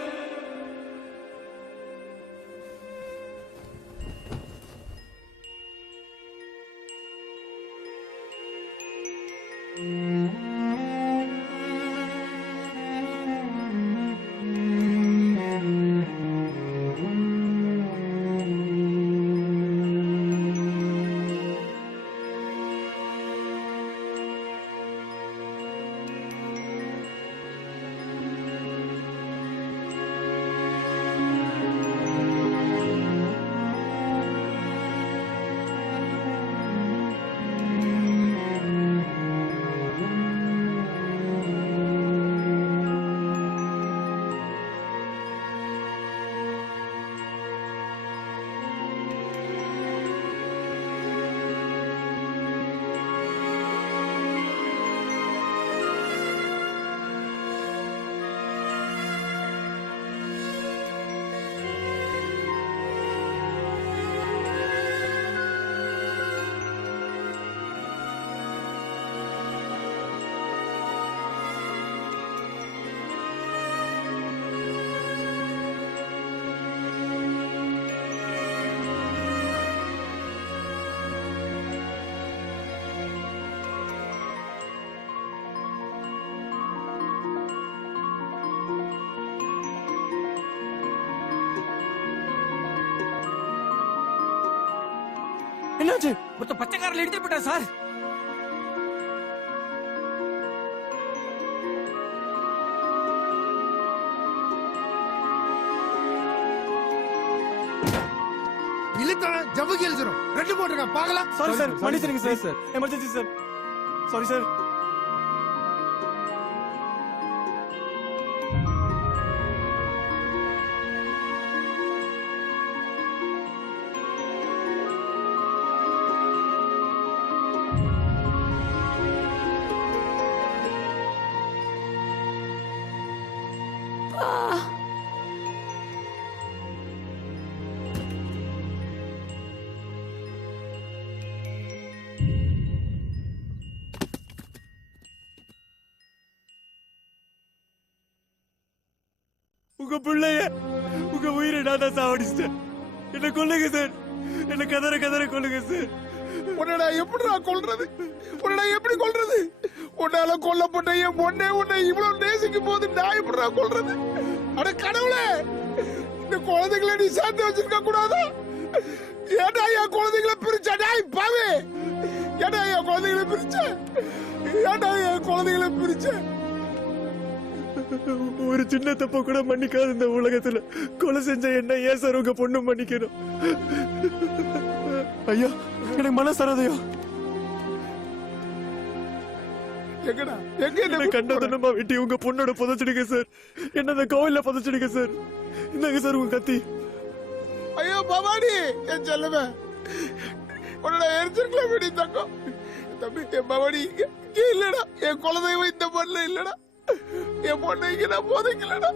என்னாச்சு? ஒருத்த பச்சைக்காரில் எடுத்துட்டு போயிட்டா சார். இழுத்தவன் ஜவ்வுக்கு எழுதிரும். ரெண்டு போட்டுருக்க பார்க்கலாம். சாரி சார், மன்னிச்சிருங்க sir. Emergency sir. Sorry sir. உங்க பிள்ளைய உங்க உயிரை நான் தான் சாவடிச்சிட்டேன். என்ன கொல்லுங்க சார். என்ன கதற கதற கொல்லுங்க சார். உன்னடா எப்படிடா கொல்றது? உன்னடா எப்படி கொல்றது? உன்னால கொல்லப்பட்ட என் பொண்ணே உன்னை இவ்வளவு நேசிக்கும் போது நான் எப்படிடா கொல்றது? அட கடவுளே, இந்த குழந்தைகளை நீ சேர்த்து வச்சிருக்க கூடாதா? ஏடா என் குழந்தைகளை பிரிச்ச? டாய் பாவே, ஏடா என் குழந்தைகளை பிரிச்ச? ஏடா என் குழந்தைகளை பிரிச்ச? ஒரு சின்ன தப்ப கூட மன்னிக்காத இந்த உலகத்துல கொலை செஞ்ச என்ன ஏன் சார் உங்க பொண்ணு மன்னிக்கணும்? ஐயா, எனக்கு மனசரதையா. எங்கடா எங்க என்ன கண்டதனமா வெட்டி உங்க பொண்ணோட புதைச்சிடுங்க சார். என்ன அந்த கோவில்ல புதைச்சிடுங்க சார். இந்தாங்க சார் உங்க கத்தி. ஐயோ பவானி, என் செல்லவே, உன்னோட எரிச்சிருக்கலாம் வெடி தங்கம். தம்பி, என் பவானி இங்க இல்லடா. என் குலதெய்வம் இந்த மண்ணில் இல்லடா. என் பொண்ணு இங்க நான் போதைக்கலடா.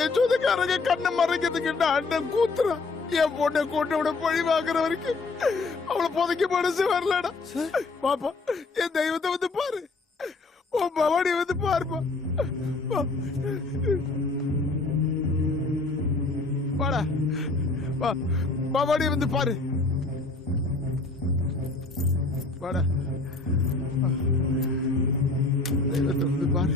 என் சொந்தக்காரங்க கண்ணை மறைக்கிறதுக்கு நான் அண்ணன் கூத்துறான். என் பொண்ணை கொண்டு விட பழி வாங்குற வரைக்கும் அவளை புதைக்க மனசு வரலடா. பாப்பா, என் தெய்வத்தை வந்து பாரு. உன் பவானி வந்து பாருப்பா. வாடா, வா, பவானி வந்து பாரு. வாடா, தெய்வத்தை வந்து பாரு.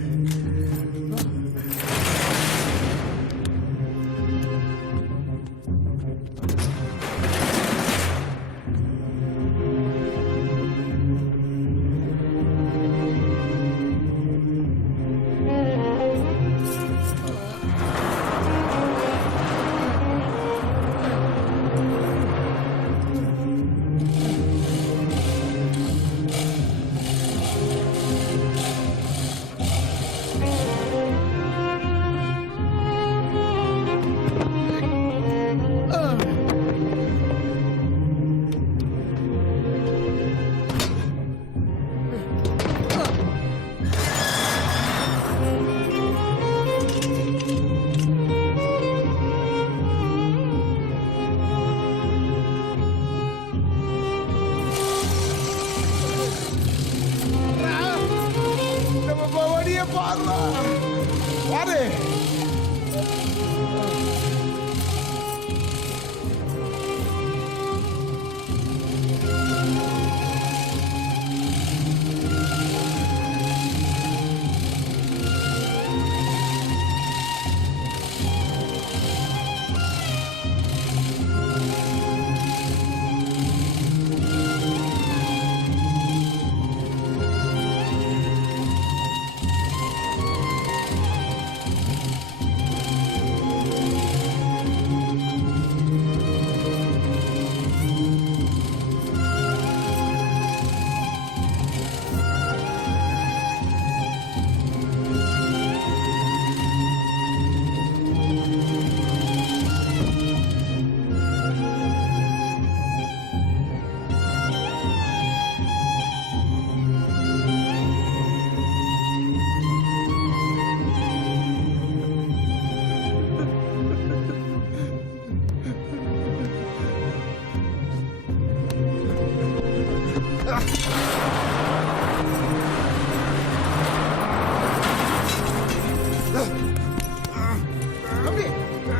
தம்பி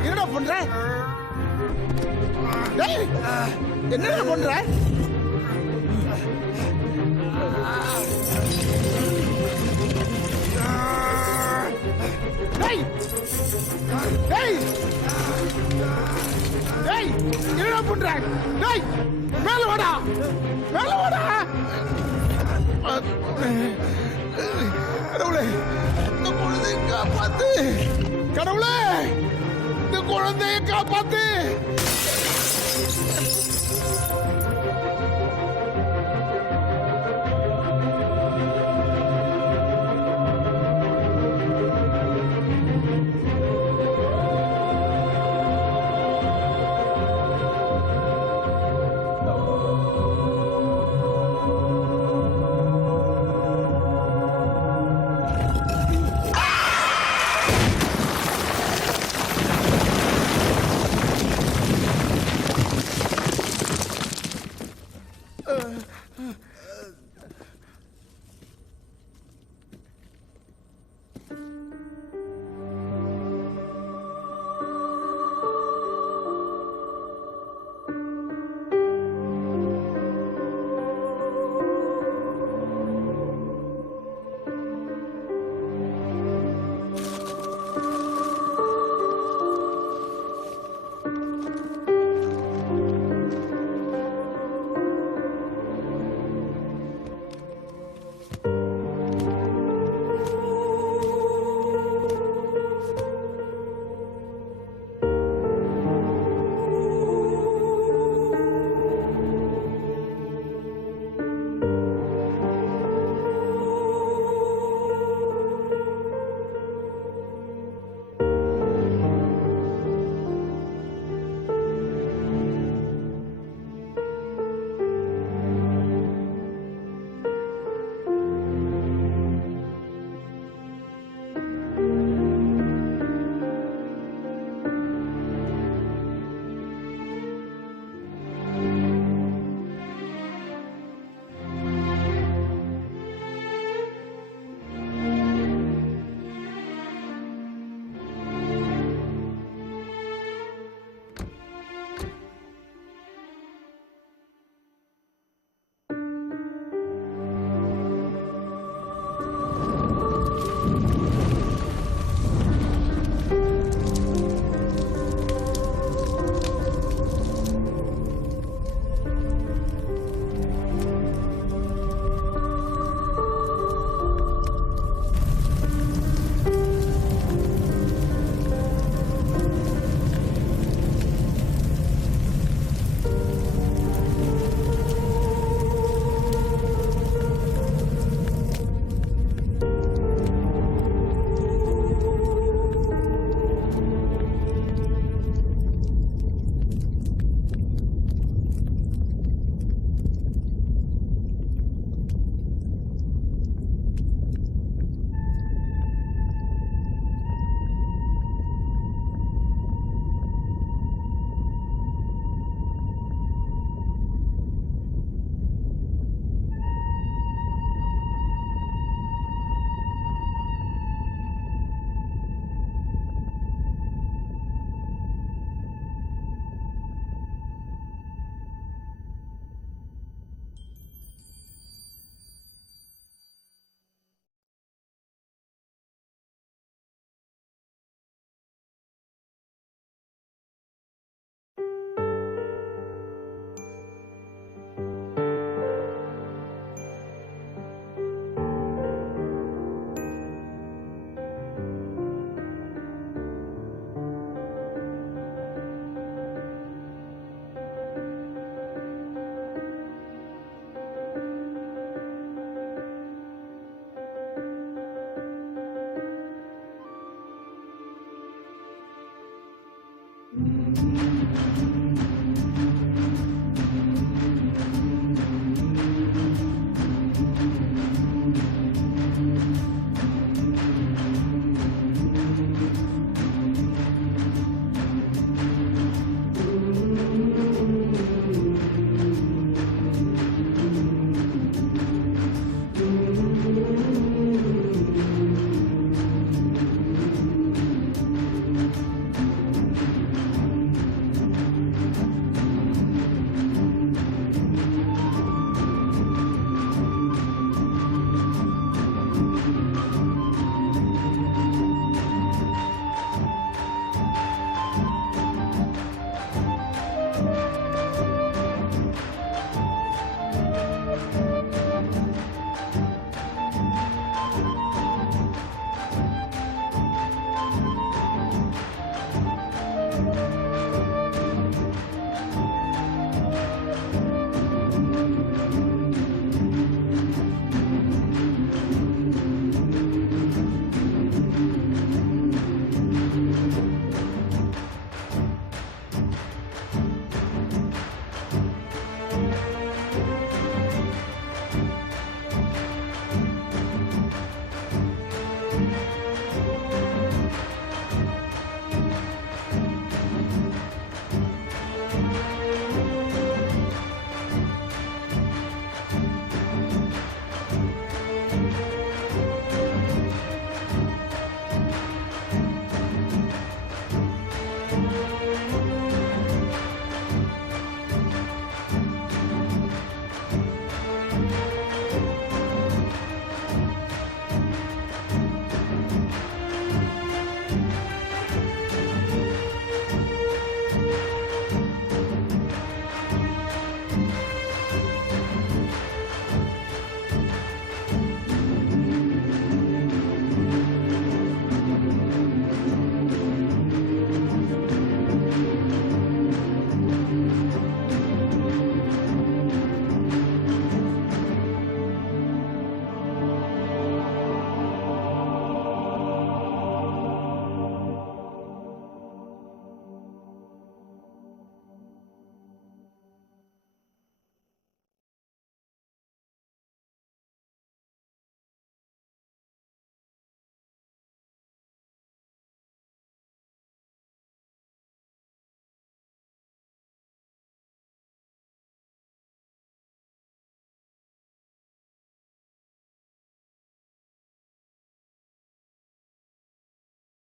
என்னடா பண்ற டேய் என்னடா பண்ற டேய் டேய் டேய் என்னடா பண்ற டேய் மேல வாடா மேல வாடா கடவுளே இந்த குழந்தையை காப்பாத்து கடவுளே இந்த குழந்தையை காப்பாத்து